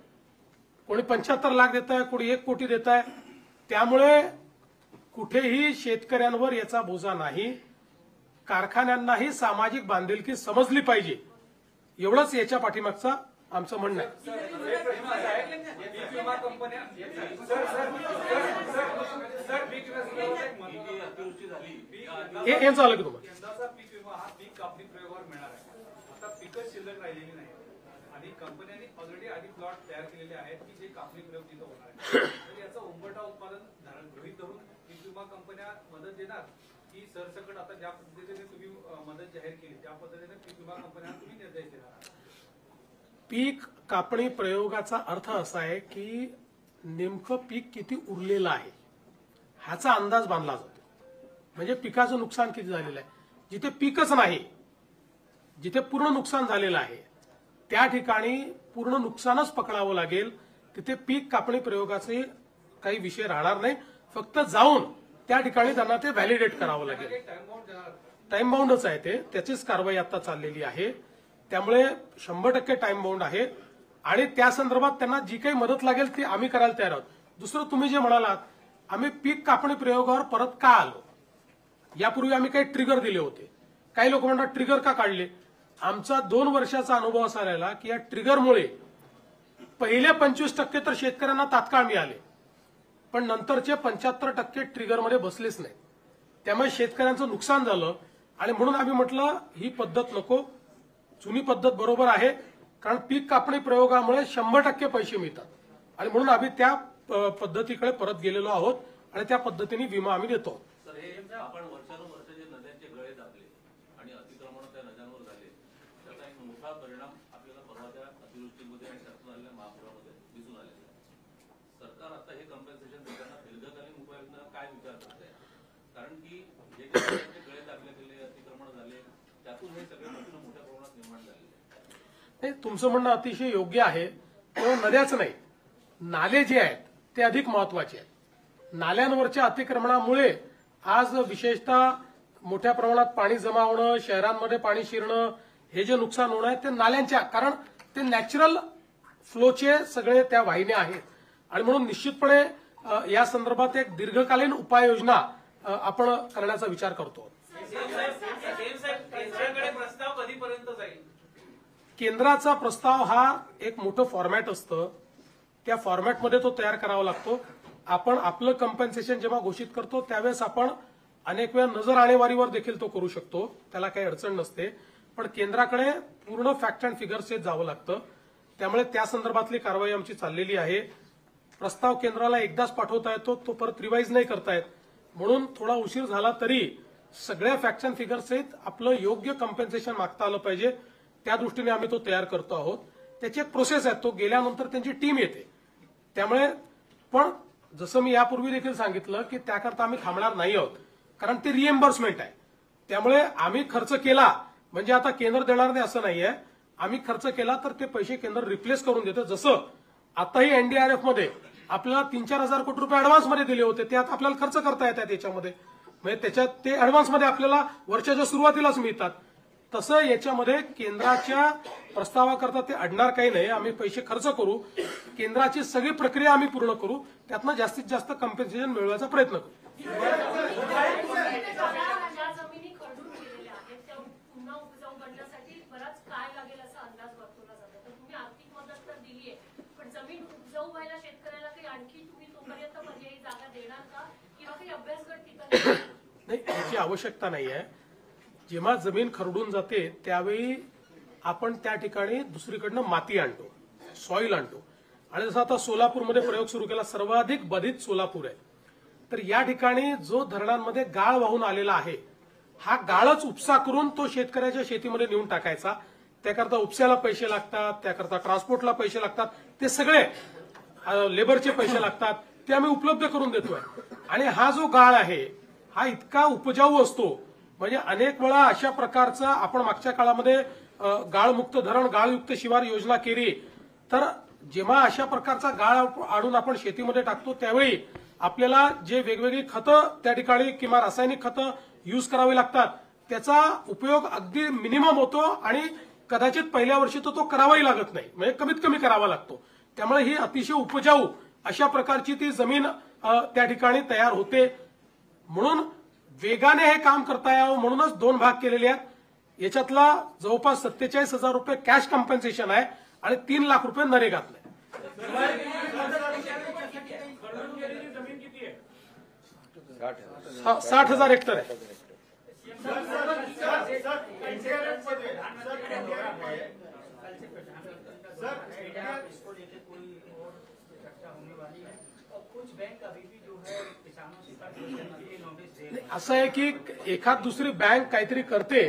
कोणी 75 लाख देत आहे, कोणी 1 कोटी देत आहे. त्यामुळे कुठेही शेतकऱ्यांवर याचा बोजा नाही. कारखान्यांनाही सामाजिक बांधिलकी समजली पाहिजे, एवढंच याच्या पाठीमागचं आमचं म्हणणं आहे. हे झालं की तुम्हाला यंदाचा पीक विमा हा पीक कापणी प्रयोगावर मिळणार आहे. आता पिकच शिल्लक राहिलेली नाही आणि कंपन्यांनी ऑलरेडी आधी प्लॉट तयार केलेले आहेत की जे कापणी प्रयोग तिथं होणार आहे. तर याचा उंबरठा उत्पादन गृहीत धरून पीक विमा कंपन्या मदत देणार की सरसकट आता ज्या पद्धतीने तुम्ही मदत जाहीर केली त्या पद्धतीने पीक विमा कंपन्यांना तुम्ही निर्देश देणार? पीक कापणी प्रयोगाचा अर्थ असा आहे की नेमकं पीक किती उरलेलं आहे ह्याचा अंदाज बांधला जातो. म्हणजे पिकाचं नुकसान किती झालेलं आहे. जिथे पीकच नाही, जिथे पूर्ण नुकसान झालेलं आहे त्या ठिकाणी पूर्ण नुकसानच पकडावं लागेल. तिथे पीक कापणी प्रयोगाचे काही विषय राहणार नाही. फक्त जाऊन त्या ठिकाणी त्यांना ते व्हॅलिडेट करावं लागेल. टाइम बाउंडच आहे ते, त्याचीच कारवाई आता चाललेली आहे. त्यामुळे 100% टाइम बाउंड आहे आणि त्या संदर्भात त्यांना जी काही मदत लागेल ती आम्ही करायला तयार आहोत. दुसरं तुम्ही जे म्हणालात, आम्ही पीक कापणी प्रयोगावर परत का आलो? यापूर्वी आम्ही काही ट्रिगर दिले होते. काही लोक म्हणतात ट्रिगर का काढले? आमचा 2 वर्षाचा अनुभव असा राहिला की या ट्रिगरमुळे पहिले 25% तर शेतकऱ्यांना तात्काळ मिळाले, पण नंतरचे 75% ट्रिगरमध्ये बसलेच नाही. त्यामुळे शेतकऱ्यांचं नुकसान झालं आणि म्हणून आम्ही म्हटलं ही पद्धत नको, जुनी पद्धत बरोबर आहे. कारण पीक कापणी प्रयोगामुळे 100% पैसे मिळतात आणि म्हणून आम्ही त्या पद्धतीकडे परत गेलेलो आहोत आणि त्या पद्धतीने विमा आम्ही देतो. आपण वर्षानुवर्ष जे नद्यांचे गळे दाबले आणि अतिक्रमण त्या नद्यांवर झाले त्याचा एक मोठा परिणाम आपल्याला परवा त्या अतिवृष्टीमध्ये आणि त्यातून आलेल्या महापुरामध्ये दिसून आलेला आहे. सरकार आता हे कॉम्पेन्सेशन देताना दीर्घकालीन उपाययोजना काय विचार करत आहे? कारण की जे नद्यांचे गळे दाबले गेले, अतिक्रमण झाले, त्यातून हे सगळे प्रश्न मोठ्या प्रमाणात निर्माण झालेले आहेत. तुमचं म्हणणं अतिशय योग्य आहे. केवळ नद्याच नाही, नाले जे आहेत ते अधिक महत्वाचे आहेत. नाल्यांवरच्या अतिक्रमणामुळे आज विशेषतः मोठ्या प्रमाणात पाणी जमा होणं, शहरांमध्ये पाणी शिरणं, हे जे नुकसान होणं आहे ते नाल्यांच्या, कारण ते नॅचरल फ्लोचे सगळे त्या वाहिन्या आहेत आणि म्हणून निश्चितपणे या संदर्भात एक दीर्घकालीन उपाययोजना आपण करण्याचा विचार करतो. प्रस्ताव कधीपर्यंत जाईल? केंद्राचा प्रस्ताव हा एक मोठं फॉर्मॅट असतं. त्या फॉर्मॅटमध्ये तो तयार करावा लागतो. आपण आपलं कम्पेन्सेशन जेव्हा घोषित करतो त्यावेळेस आपण अनेक वेळा नजर आणेवारीवर देखील तो करू शकतो, त्याला काही अडचण नसते. पण केंद्राकडे पूर्ण फॅक्ट अँड फिगर्स जावं लागतं. त्यामुळे त्या संदर्भातली कारवाई आमची चाललेली आहे. प्रस्ताव केंद्राला एकदाच पाठवता येतो, तो परत रिवाईज नाही करता येत. म्हणून थोडा उशीर झाला तरी सगळ्या फॅक्ट्स अँड फिगर्स सहित आपलं योग्य कम्पेन्सेशन मागता आलं पाहिजे. त्या दृष्टीने आम्ही तो तयार करतो आहोत. त्याची एक प्रोसेस आहे, तो गेल्यानंतर त्यांची टीम येते. त्यामुळे पण जसं मी यापूर्वी देखील सांगितलं की त्याकरता आम्ही थांबणार नाही आहोत, कारण ते रिएम्बर्समेंट आहे. त्यामुळे आम्ही खर्च केला म्हणजे आता केंद्र देणार नाही असं नाहीये. आम्ही खर्च केला तर ते पैसे केंद्र रिप्लेस करून देतं. जसं आताही एनडीआरएफ मध्ये आपल्याला 3-4 हजार कोटी रुपये ऍडव्हान्समध्ये दिले होते, ते आता आपल्याला खर्च करता येतात त्याच्यामध्ये, म्हणजे त्याच्यात ते ऍडव्हान्समध्ये आपल्याला वर्षाच्या सुरुवातीलाच मिळतात. तसं याच्यामध्ये केंद्राच्या प्रस्तावाकरता ते अडणार काही नाही. आम्ही पैसे खर्च करू, केंद्राची सगळी प्रक्रिया आम्ही पूर्ण करू, त्यातनं जास्तीत जास्त कम्पेन्सेशन मिळवायचा प्रयत्न करू. जमिनी खरडून गेलेल्या आहेत त्या पुन्हा उपजाऊ बनण्यासाठी बराच काळ लागेल असा अंदाज वर्तवला जातो. तर तुम्ही आर्थिक मदत तर दिली आहे, पण जमीन उपजाऊ व्हायला शेतकऱ्याला काही आणखी तुम्ही तोपर्यंत पर्यायी जागा देणार का, किंवा काही अभ्यासगट ठिकाणी? नाही, याची आवश्यकता नाही आहे. जेव्हा जमीन खरडून जाते त्यावेळी आपण त्या ठिकाणी दुसरीकडनं माती आणतो, सॉइल आणतो. आणि जसं आता सोलापूरमध्ये प्रयोग सुरू केला, सर्वाधिक बाधित सोलापूर आहे. तर या ठिकाणी जो धरणांमध्ये गाळ वाहून आलेला आहे, हा गाळच उपसा करून तो शेतकऱ्याच्या शेतीमध्ये नेऊन टाकायचा. त्याकरता उपस्याला पैसे लागतात, त्याकरता ट्रान्सपोर्टला पैसे लागतात, ते सगळे लेबरचे पैसे लागतात, ते आम्ही उपलब्ध करून देतोय. आणि हा जो गाळ आहे हा इतका उपजाऊ असतो, म्हणजे अनेक वेळा अशा प्रकारचा आपण मागच्या काळामध्ये गाळमुक्त धरण, गाळयुक्त शिवार योजना केली. तर जेव्हा अशा प्रकारचा गाळ आणून आपण शेतीमध्ये टाकतो त्यावेळी आपल्याला जे वेगवेगळी खतं त्या ठिकाणी किंवा रासायनिक खतं यूज करावी लागतात, त्याचा उपयोग अगदी मिनिमम होतो आणि कदाचित पहिल्या वर्षी तो करावाही लागत नाही, म्हणजे कमीत कमी करावा लागतो. त्यामुळे ही अतिशय उपजाऊ अशा प्रकारची ती जमीन त्या ठिकाणी तयार होते. म्हणून वेगाने हे काम करता यावं म्हणूनच 2 भाग केलेले आहेत. याच्यातला जवळपास 47,000 रुपये कॅश कॉम्पेन्सेशन आहे आणि 3 लाख रुपये नरेगातले. 60,000 हेक्टर आहे. असं आहे की एखाद दुसरी बँक काहीतरी करते,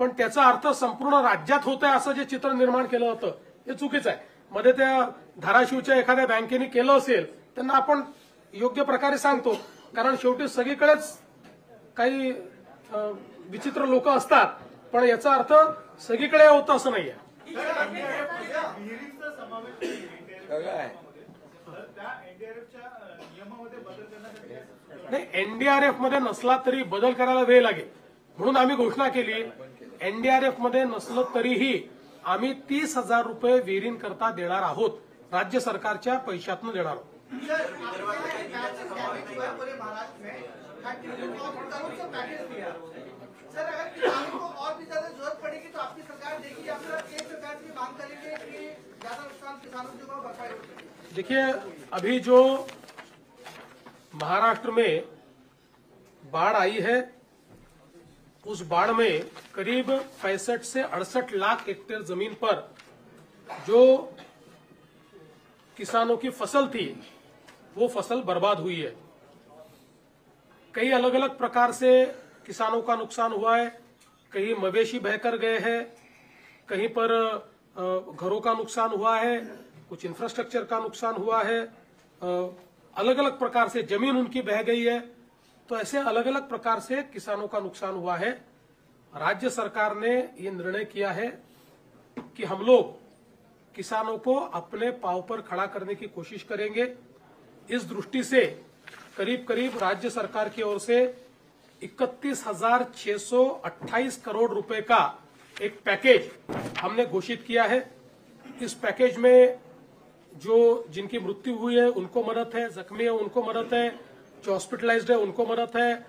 पण त्याचा अर्थ संपूर्ण राज्यात होत आहे असं जे चित्र निर्माण केलं होतं हे चुकीचं आहे. मध्ये त्या धाराशिवच्या एखाद्या बँकेने केलं असेल त्यांना आपण योग्य प्रकारे सांगतो, कारण शेवटी सगळीकडेच काही विचित्र लोक असतात, पण याचा अर्थ सगळीकडे होतं असं नाहीये. नाही, एनडीआरएफ मध्ये नसला तरी बदल करायला वेळ लागेल म्हणून आम्ही घोषणा केली. एनडीआरएफ मध्ये नसलं तरीही आम्ही 30,000 रुपये विहिरीं करता देणार आहोत, राज्य सरकारच्या पैशातून देणार आहोत. सर, अगर किसानों को और भी ज्यादा जरूरत पड़ेगी तो आपकी सरकार देगी या फिर केंद्र सरकार की मांग करेंगे कि ज्यादा नुकसान किसानों को भरपाई हो? देखिए, अभी जो महाराष्ट्र में बाढ़ आई है, उस बाढ़ में करीब 65 से 68 लाख हेक्टेयर जमीन पर जो किसानों की फसल थी वो फसल बर्बाद हुई है. कई अलग अलग प्रकार से किसानों का नुकसान हुआ है. कहीं मवेशी बहकर गए हैं, कहीं पर घरों का नुकसान हुआ है, कुछ इंफ्रास्ट्रक्चर का नुकसान हुआ है, अलग अलग प्रकार से जमीन उनकी बह गई है. तो ऐसे अलग अलग प्रकार से किसानों का नुकसान हुआ है. राज्य सरकार ने ये निर्णय किया है कि हम लोग किसानों को अपने पांव पर खड़ा करने की कोशिश करेंगे. इस दृष्टि से करीब करीब राज्य सरकार की ओर से 31,628 करोड़ रुपए का एक पैकेज हमने घोषित किया है. इस पैकेज में जो जिनकी मृत्यु हुई है उनको मदद है, जख्मी है उनको मदद है, जो हॉस्पिटलाइज्ड है उनको मदद है,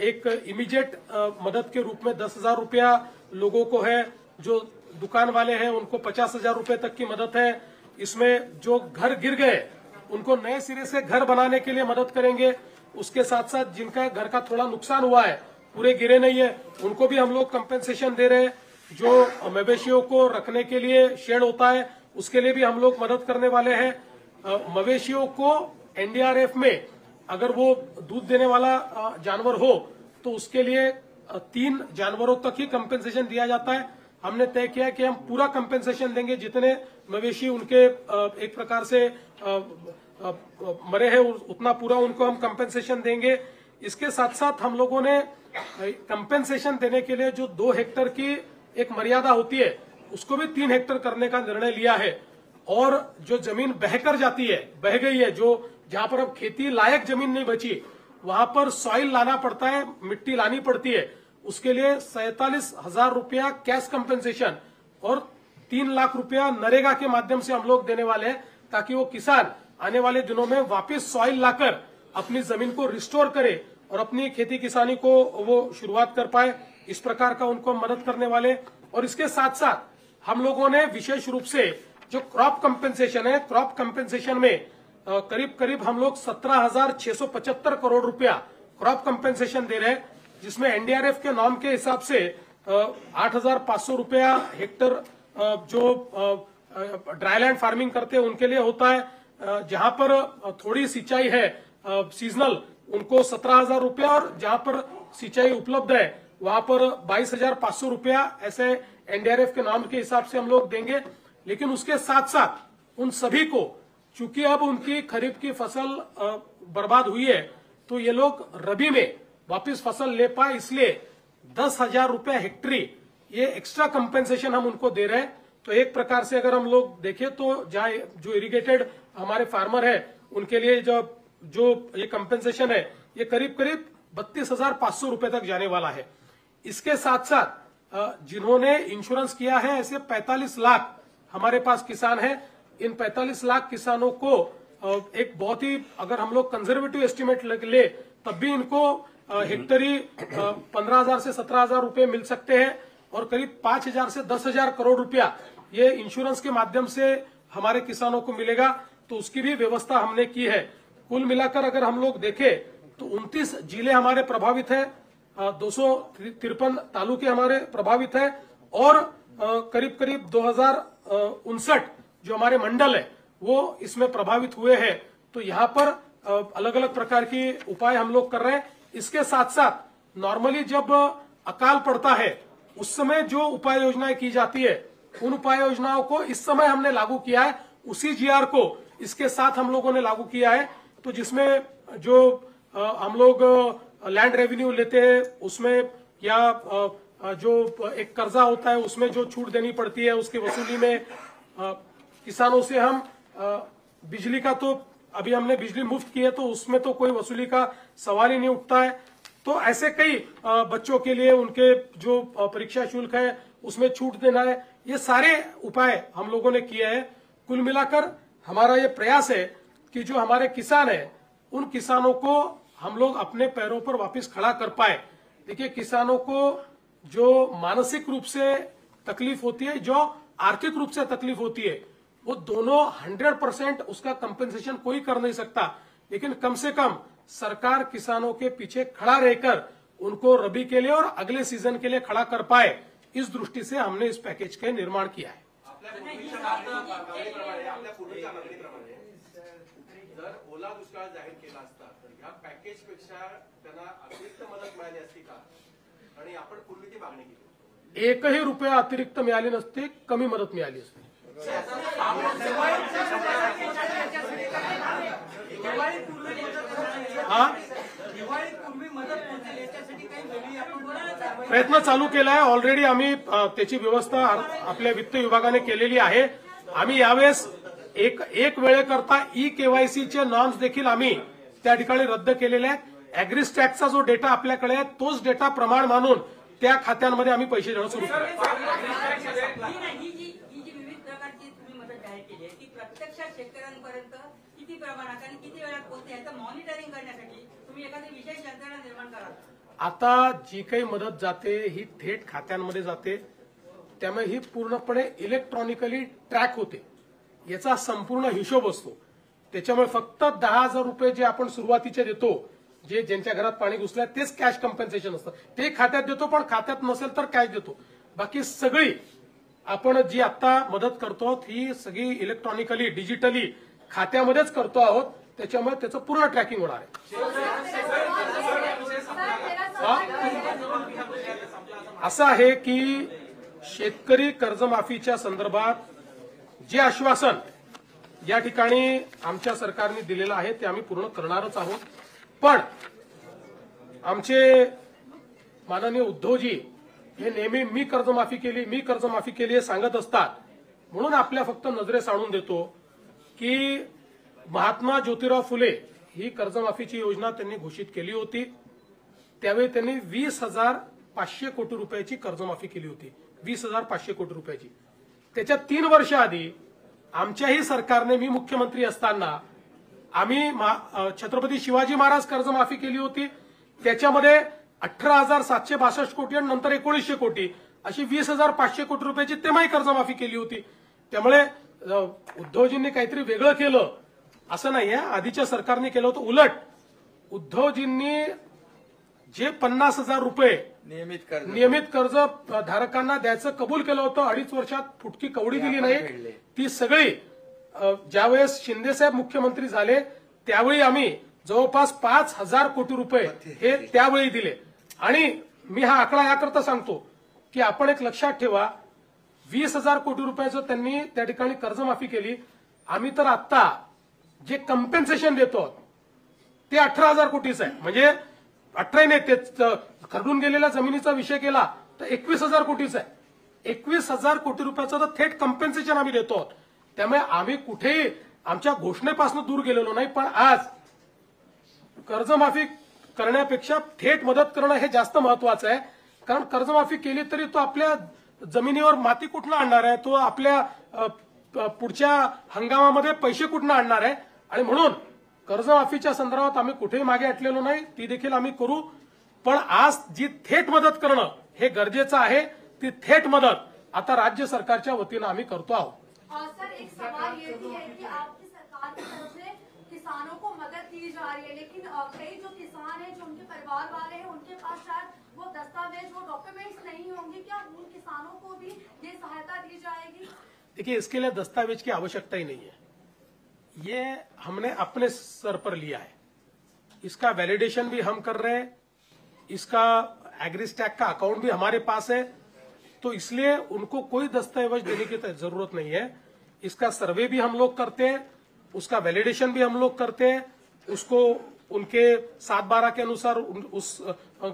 एक इमीडिएट मदद के रूप में 10,000 रुपया लोगों को है, जो दुकान वाले हैं उनको 50,000 रुपए तक की मदद है. इसमें जो घर गिर गए उनको नए सिरे से घर बनाने के लिए मदद करेंगे. उसके साथ साथ जिनका घर का थोड़ा नुकसान हुआ है, पूरे गिरे नहीं है, उनको भी हम लोग कंपेंसेशन दे रहे हैं. जो मवेशियों को रखने के लिए शेड होता है उसके लिए भी हम लोग मदद करने वाले हैं. मवेशियों को एनडीआरएफ में अगर वो दूध देने वाला जानवर हो तो उसके लिए 3 जानवरों तक ही कंपेंसेशन दिया जाता है. हमने तय किया कि हम पूरा कंपेंसेशन देंगे जितने मवेशी उनके एक प्रकार से मरे हैं उतना पूरा उनको हम कंपेंसेशन देंगे। इसके साथ साथ हम लोगों ने कंपेंसेशन देने के लिए जो 2 हेक्टेयर की एक मर्यादा होती है उसको भी 3 हेक्टेयर करने का निर्णय लिया है। और जो जमीन बहकर जाती है, बह गई है, जो जहां पर अब खेती लायक जमीन नहीं बची वहां पर सॉइल लाना पड़ता है, मिट्टी लानी पड़ती है, उसके लिए 47,000 रुपया कैश कंपेंसेशन और 3 लाख रुपया नरेगा के माध्यम से हम लोग देने वाले हैं, ताकि वो किसान आने वाले दिनों में वापस सॉइल लाकर अपनी जमीन को रिस्टोर करे और अपनी खेती किसानी को वो शुरुआत कर पाए। इस प्रकार का उनको मदद करने वाले। और इसके साथ साथ हम लोगों ने विशेष रूप से जो क्रॉप कंपेंसेशन है, क्रॉप कंपेंसेशन में करीब करीब हम लोग 17,675 करोड़ रुपया क्रॉप कंपेंसेशन दे रहे हैं, जिसमें एनडीआरएफ के नॉर्म के हिसाब से 8,500 रुपया हेक्टर जो ड्राईलैंड फार्मिंग करते हैं उनके लिए होता है। जहां पर थोड़ी सिंचाई है सीजनल उनको 17,000 रुपया, और जहां पर सिंचाई उपलब्ध है वहां पर 22,500 रुपया ऐसे एनडीआरएफ के नॉर्म के हिसाब से हम लोग देंगे। लेकिन उसके साथ साथ उन सभी को, चूंकि अब उनकी खरीफ की फसल बर्बाद हुई है, तो ये लोग रबी में वापस फसल ले पाए, इसलिए 10,000 रुपया हेक्टरी ये एक्स्ट्रा कंपेंसेशन हम उनको दे रहे हैं। तो एक प्रकार से अगर हम लोग देखें तो जहां जो इरिगेटेड हमारे फार्मर है उनके लिए जो ये कंपेंसेशन है ये करीब करीब 32,500 रुपए तक जाने वाला है। इसके साथ साथ जिन्होंने इंश्योरेंस किया है ऐसे 45 लाख हमारे पास किसान हैं। इन 45 लाख किसानों को एक बहुत ही, अगर हम लोग कंजर्वेटिव एस्टिमेट ले तब भी इनको हेक्टरी 15,000 से 17,000 रुपए मिल सकते हैं, और करीब 5,000 से 10,000 करोड़ रुपया ये इंश्योरेंस के माध्यम से हमारे किसानों को मिलेगा। तो उसकी भी व्यवस्था हमने की है। कुल मिलाकर अगर हम लोग देखें तो 29 जिले हमारे प्रभावित है, 253 तालुके हमारे प्रभावित है, और करीब करीब 2059 जो हमारे मंडल है वो इसमें प्रभावित हुए हैं। तो यहाँ पर अलग अलग प्रकार की उपाय हम लोग कर रहे हैं। इसके साथ साथ नॉर्मली जब अकाल पड़ता है उस समय जो उपाय योजनाएं की जाती है, उन उपाय योजनाओं को इस समय हमने लागू किया है, उसी जीआर को इसके साथ हम लोगों ने लागू किया है। तो जिसमें जो हम लोग लैंड रेवेन्यू लेते हैं उसमें, या जो एक कर्जा होता है उसमें जो छूट देनी पड़ती है उसकी वसूली में, किसानों से हम बिजली का, तो अभी हमने बिजली मुफ्त की है तो उसमें तो कोई वसूली का सवाल ही नहीं उठता है। तो ऐसे कई बच्चों के लिए उनके जो परीक्षा शुल्क है उसमें छूट देना है, ये सारे उपाय हम लोगों ने किए हैं। कुल मिलाकर हमारा ये प्रयास है कि जो हमारे किसान हैं उन किसानों को हम लोग अपने पैरों पर वापस खड़ा कर पाए। देखिए, किसानों को जो मानसिक रूप से तकलीफ होती है, जो आर्थिक रूप से तकलीफ होती है, वो दोनों 100% उसका कंपेंसेशन कोई कर नहीं सकता, लेकिन कम से कम सरकार किसानों के पीछे खड़ा रहकर उनको रबी के लिए और अगले सीजन के लिए खड़ा कर पाए, इस दृष्टि से हमने इस पैकेज का निर्माण किया है। जर ओला दुष्काळ जाहीर केला असता तर ह्या पॅकेजपेक्षा त्यांना अतिरिक्त मदत मिळाली असती का? आणि आपण पूर्वी ती मागणी केली, एकही रुपया अतिरिक्त मिळाली नसते, कमी मदत मिळाली असते। प्रयत्न चालू केला आहे, ऑलरेडी आम्ही त्याची व्यवस्था आपल्या वित्त विभागाने केलेली आहे। आम्ही यावेळेस एक वेळेकरता केवायसीचे नॉर्म्स देखील आम्ही त्या ठिकाणी रद्द केलेले आहेत। ॲग्रिस्टॅटचा जो डेटा आपल्याकडे आहे तोच डेटा प्रमाण मानून त्या खात्यांमध्ये आम्ही पैसे देणं सुरू केलं। प्रत्यक्षात शेतकऱ्यांपर्यंत किती प्रमाणात आणि किती वेळात पोहोचते याचं मॉनिटरिंग करण्यासाठी तुम्ही एखादी विशेष यंत्रणा निर्माण करा। आता जी काही मदत जाते ही थेट खात्यांमध्ये जाते, त्यामुळे ही पूर्णपणे इलेक्ट्रॉनिकली ट्रॅक होते, याचा संपूर्ण हिशोब असतो। त्याच्यामुळे फक्त 10,000 रुपये जे आपण सुरुवातीचे देतो, जे ज्यांच्या घरात पाणी घुसलंय तेच कॅश कंपेन्सेशन असतं, ते खात्यात देतो, पण खात्यात नसेल तर कॅश देतो। बाकी सगळी आपण जी आता मदत करतो ही सगळी इलेक्ट्रॉनिकली डिजिटली खात्यामध्येच करतो आहोत, त्याच्यामुळे त्याचं पूर्ण ट्रॅकिंग होणार आहे। असं आहे की शेतकरी कर्जमाफीच्या संदर्भात जे आश्वासन या ठिकाणी आमच्या सरकारने दिलेलं आहे ते आम्ही पूर्ण करणारच आहोत. पण आमचे माननीय उद्धवजी हे नेहमी मी कर्जमाफी केली हे सांगत असतात. म्हणून आपल्या फक्त नजरेस आणून देतो की महात्मा ज्योतिराव फुले ही कर्जमाफीची योजना त्यांनी घोषित केली होती. त्यावेळी त्यांनी 20,500 कोटी रुपयाची कर्जमाफी केली होती. 20,500 कोटी रुपयाची. त्याच्या 3 वर्ष आधी आमच्याही सरकारने, मी मुख्यमंत्री असताना आम्ही छत्रपती शिवाजी महाराज कर्जमाफी केली होती. त्याच्यामध्ये 18,762 कोटी आणि नंतर 1900 कोटी अशी 20,500 कोटी रुपयाची तेव्हाही कर्जमाफी केली होती. त्यामुळे उद्धवजींनी काहीतरी वेगळं केलं असं नाहीये. आधीच्या सरकारने केलं होतं उलट. उद्धवजींनी जे 50,000 रुपये नियमित कर्ज धारकांना द्यायचं कबूल केलं होतं, 2.5 वर्षात फुटकी कवडी दिली नाही. ती सगळी ज्यावेळेस शिंदेसाहेब मुख्यमंत्री झाले त्यावेळी आम्ही जवळपास 5,000 कोटी रुपये हे त्यावेळी दिले. आणि मी हा आकडा याकरता सांगतो की आपण एक लक्षात ठेवा, 20,000 कोटी रुपयाचं त्यांनी त्या ठिकाणी कर्जमाफी केली. आम्ही तर आता जे कम्पेन्सेशन देतो ते 18,000 कोटीच आहे. म्हणजे 18 नाही, ते खरडून गेलेल्या जमिनीचा विषय केला तर 21,000 कोटीच आहे. 21,000 कोटी रुपयाचं तर थेट कम्पेन्सेशन आम्ही देतो. त्यामुळे आम्ही कुठेही आमच्या घोषणेपासून दूर गेलेलो नाही. पण आज कर्जमाफी करण्यापेक्षा थेट मदत करणं हे जास्त महत्वाचं आहे. कारण कर्जमाफी केली तरी तो आपल्या जमिनीवर माती कुठनं आणणार आहे, तो आपल्या पुढच्या हंगामामध्ये पैसे कुठनं आणणार आहे. आणि म्हणून कर्जमाफीच्या संदर्भात आम्ही कुठेही मागे हटलेलो नाही, ती देखील आम्ही करू. पण आज जी थेट मदत करणं हे गरजेचं आहे, ती थेट मदत आता राज्य सरकारच्या वतीनं आम्ही करतो आहोत. सर, एक सवाल ये भी है कि आपकी सरकार की तरफ से किसानों को मदद दी जा रही है, लेकिन कई जो किसान हैं, जो उनके परिवार वाले हैं, उनके पास शायद वो दस्तावेज, वो डॉक्यूमेंट्स नहीं होंगे. क्या उन किसानों को भी ये सहायता दी जाएगी? देखिए, इसके लिए दस्तावेज की आवश्यकता ही नहीं है. ये हमने अपने सर पर लिया है. इसका वैलिडेशन भी हम कर रहे हैं. इसका एग्रीस्टैक का अकाउंट भी हमारे पास है. तो इसलिए उनको कोई दस्तावेज देने की जरूरत नहीं है. इसका सर्वे भी हम लोग करते हैं, उसका वैलिडेशन भी हम लोग करते हैं, उसको उनके 7/12 के अनुसार उस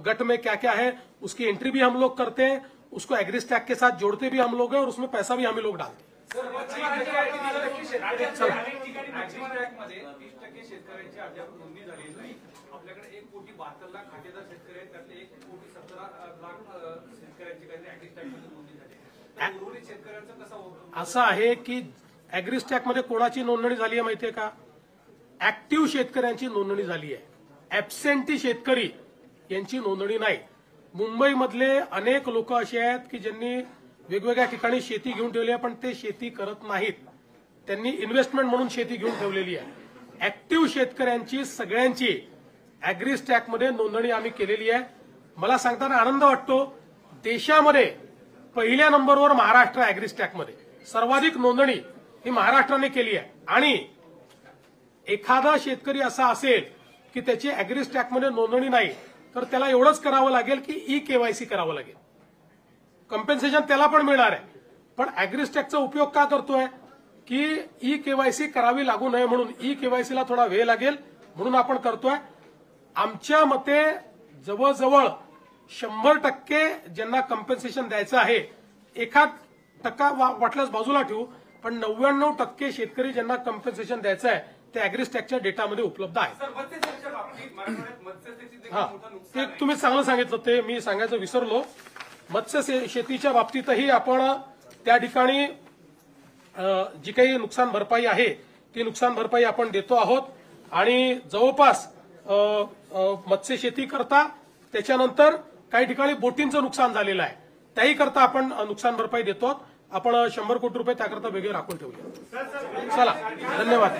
गट में क्या क्या है उसकी एंट्री भी हम लोग करते हैं, उसको एग्रीस्टैक के साथ जोड़ते भी हम लोग हैं और उसमें पैसा भी हम लोग डालते हैं. शेतकऱ्यांची अद्याप नोंदणी झालेली नाही. आपल्याकडे 1,72,00,000 खातेदार शेतकरी आहेत, त्यातले 1,17,00,000 शेतकऱ्यांची काही ऍग्रीस्टॅकमध्ये नोंदणी झाली. तर उर्वरित शेतकऱ्यांचं कसं होतं? असं आहे की ऍग्रीस्टॅकमध्ये कोणाची नोंदणी झाली आहे माहितीये का? ऍक्टिव्ह शेतकऱ्यांची नोंदणी झाली आहे. ऍबसेंटी शेतकरी यांची नोंदणी नाही. मुंबईमधले अनेक लोक असे आहेत की ज्यांनी वेगवेगळ्या ठिकाणी शेती घेऊन ठेवली आहे, पण ते शेती करत नाहीत. त्यांनी इन्व्हेस्टमेंट म्हणून शेती घेऊन ठेवलेली आहे. ऍक्टिव्ह शेतकऱ्यांची सगळ्यांची ऍग्रीस्टॅकमध्ये नोंदणी आम्ही केलेली आहे. मला सांगताना आनंद वाटतो, देशामध्ये पहिल्या नंबरवर महाराष्ट्र ऍग्रीस्टॅकमध्ये. सर्वाधिक नोंदणी ही महाराष्ट्राने केली आहे. आणि एखादा शेतकरी असा असेल की त्याची ऍग्रीस्टॅकमध्ये नोंदणी नाही, तर त्याला एवढंच करावं लागेल की ई-केवायसी करावं लागेल. कम्पेन्सेशन त्याला पण मिळणार आहे. पण ऍग्रीस्टॅकचा उपयोग का करतोय की ई-केवायसी करावी लागू नये म्हणून. ई-केवायसीला थोडा वेळ लागेल म्हणून आपण करतोय. आमच्या मते जवळजवळ 100% ज्यांना कम्पेन्सेशन द्यायचं आहे, 1% वाटल्यास बाजूला ठेवू, पण 99% शेतकरी ज्यांना कम्पेन्सेशन द्यायचं आहे ते ऍग्रीस्टॅकच्या डेटामध्ये उपलब्ध आहे. हा, ते तुम्ही चांगलं सांगितलं, ते मी सांगायचं विसरलो. मत्स्य शेतीच्या बाबतीतही आपण त्या ठिकाणी जी काही नुकसान भरपाई आहे ती नुकसान भरपाई आपण देतो आहोत. आणि जवळपास मत्स्य शेती करता, त्याच्यानंतर काही ठिकाणी बोटींचं नुकसान झालेलं आहे, त्याही करता आपण नुकसान भरपाई देतो. आपण 100 कोटी रुपये त्याकरता वेगळे राखून ठेवले. चला, धन्यवाद.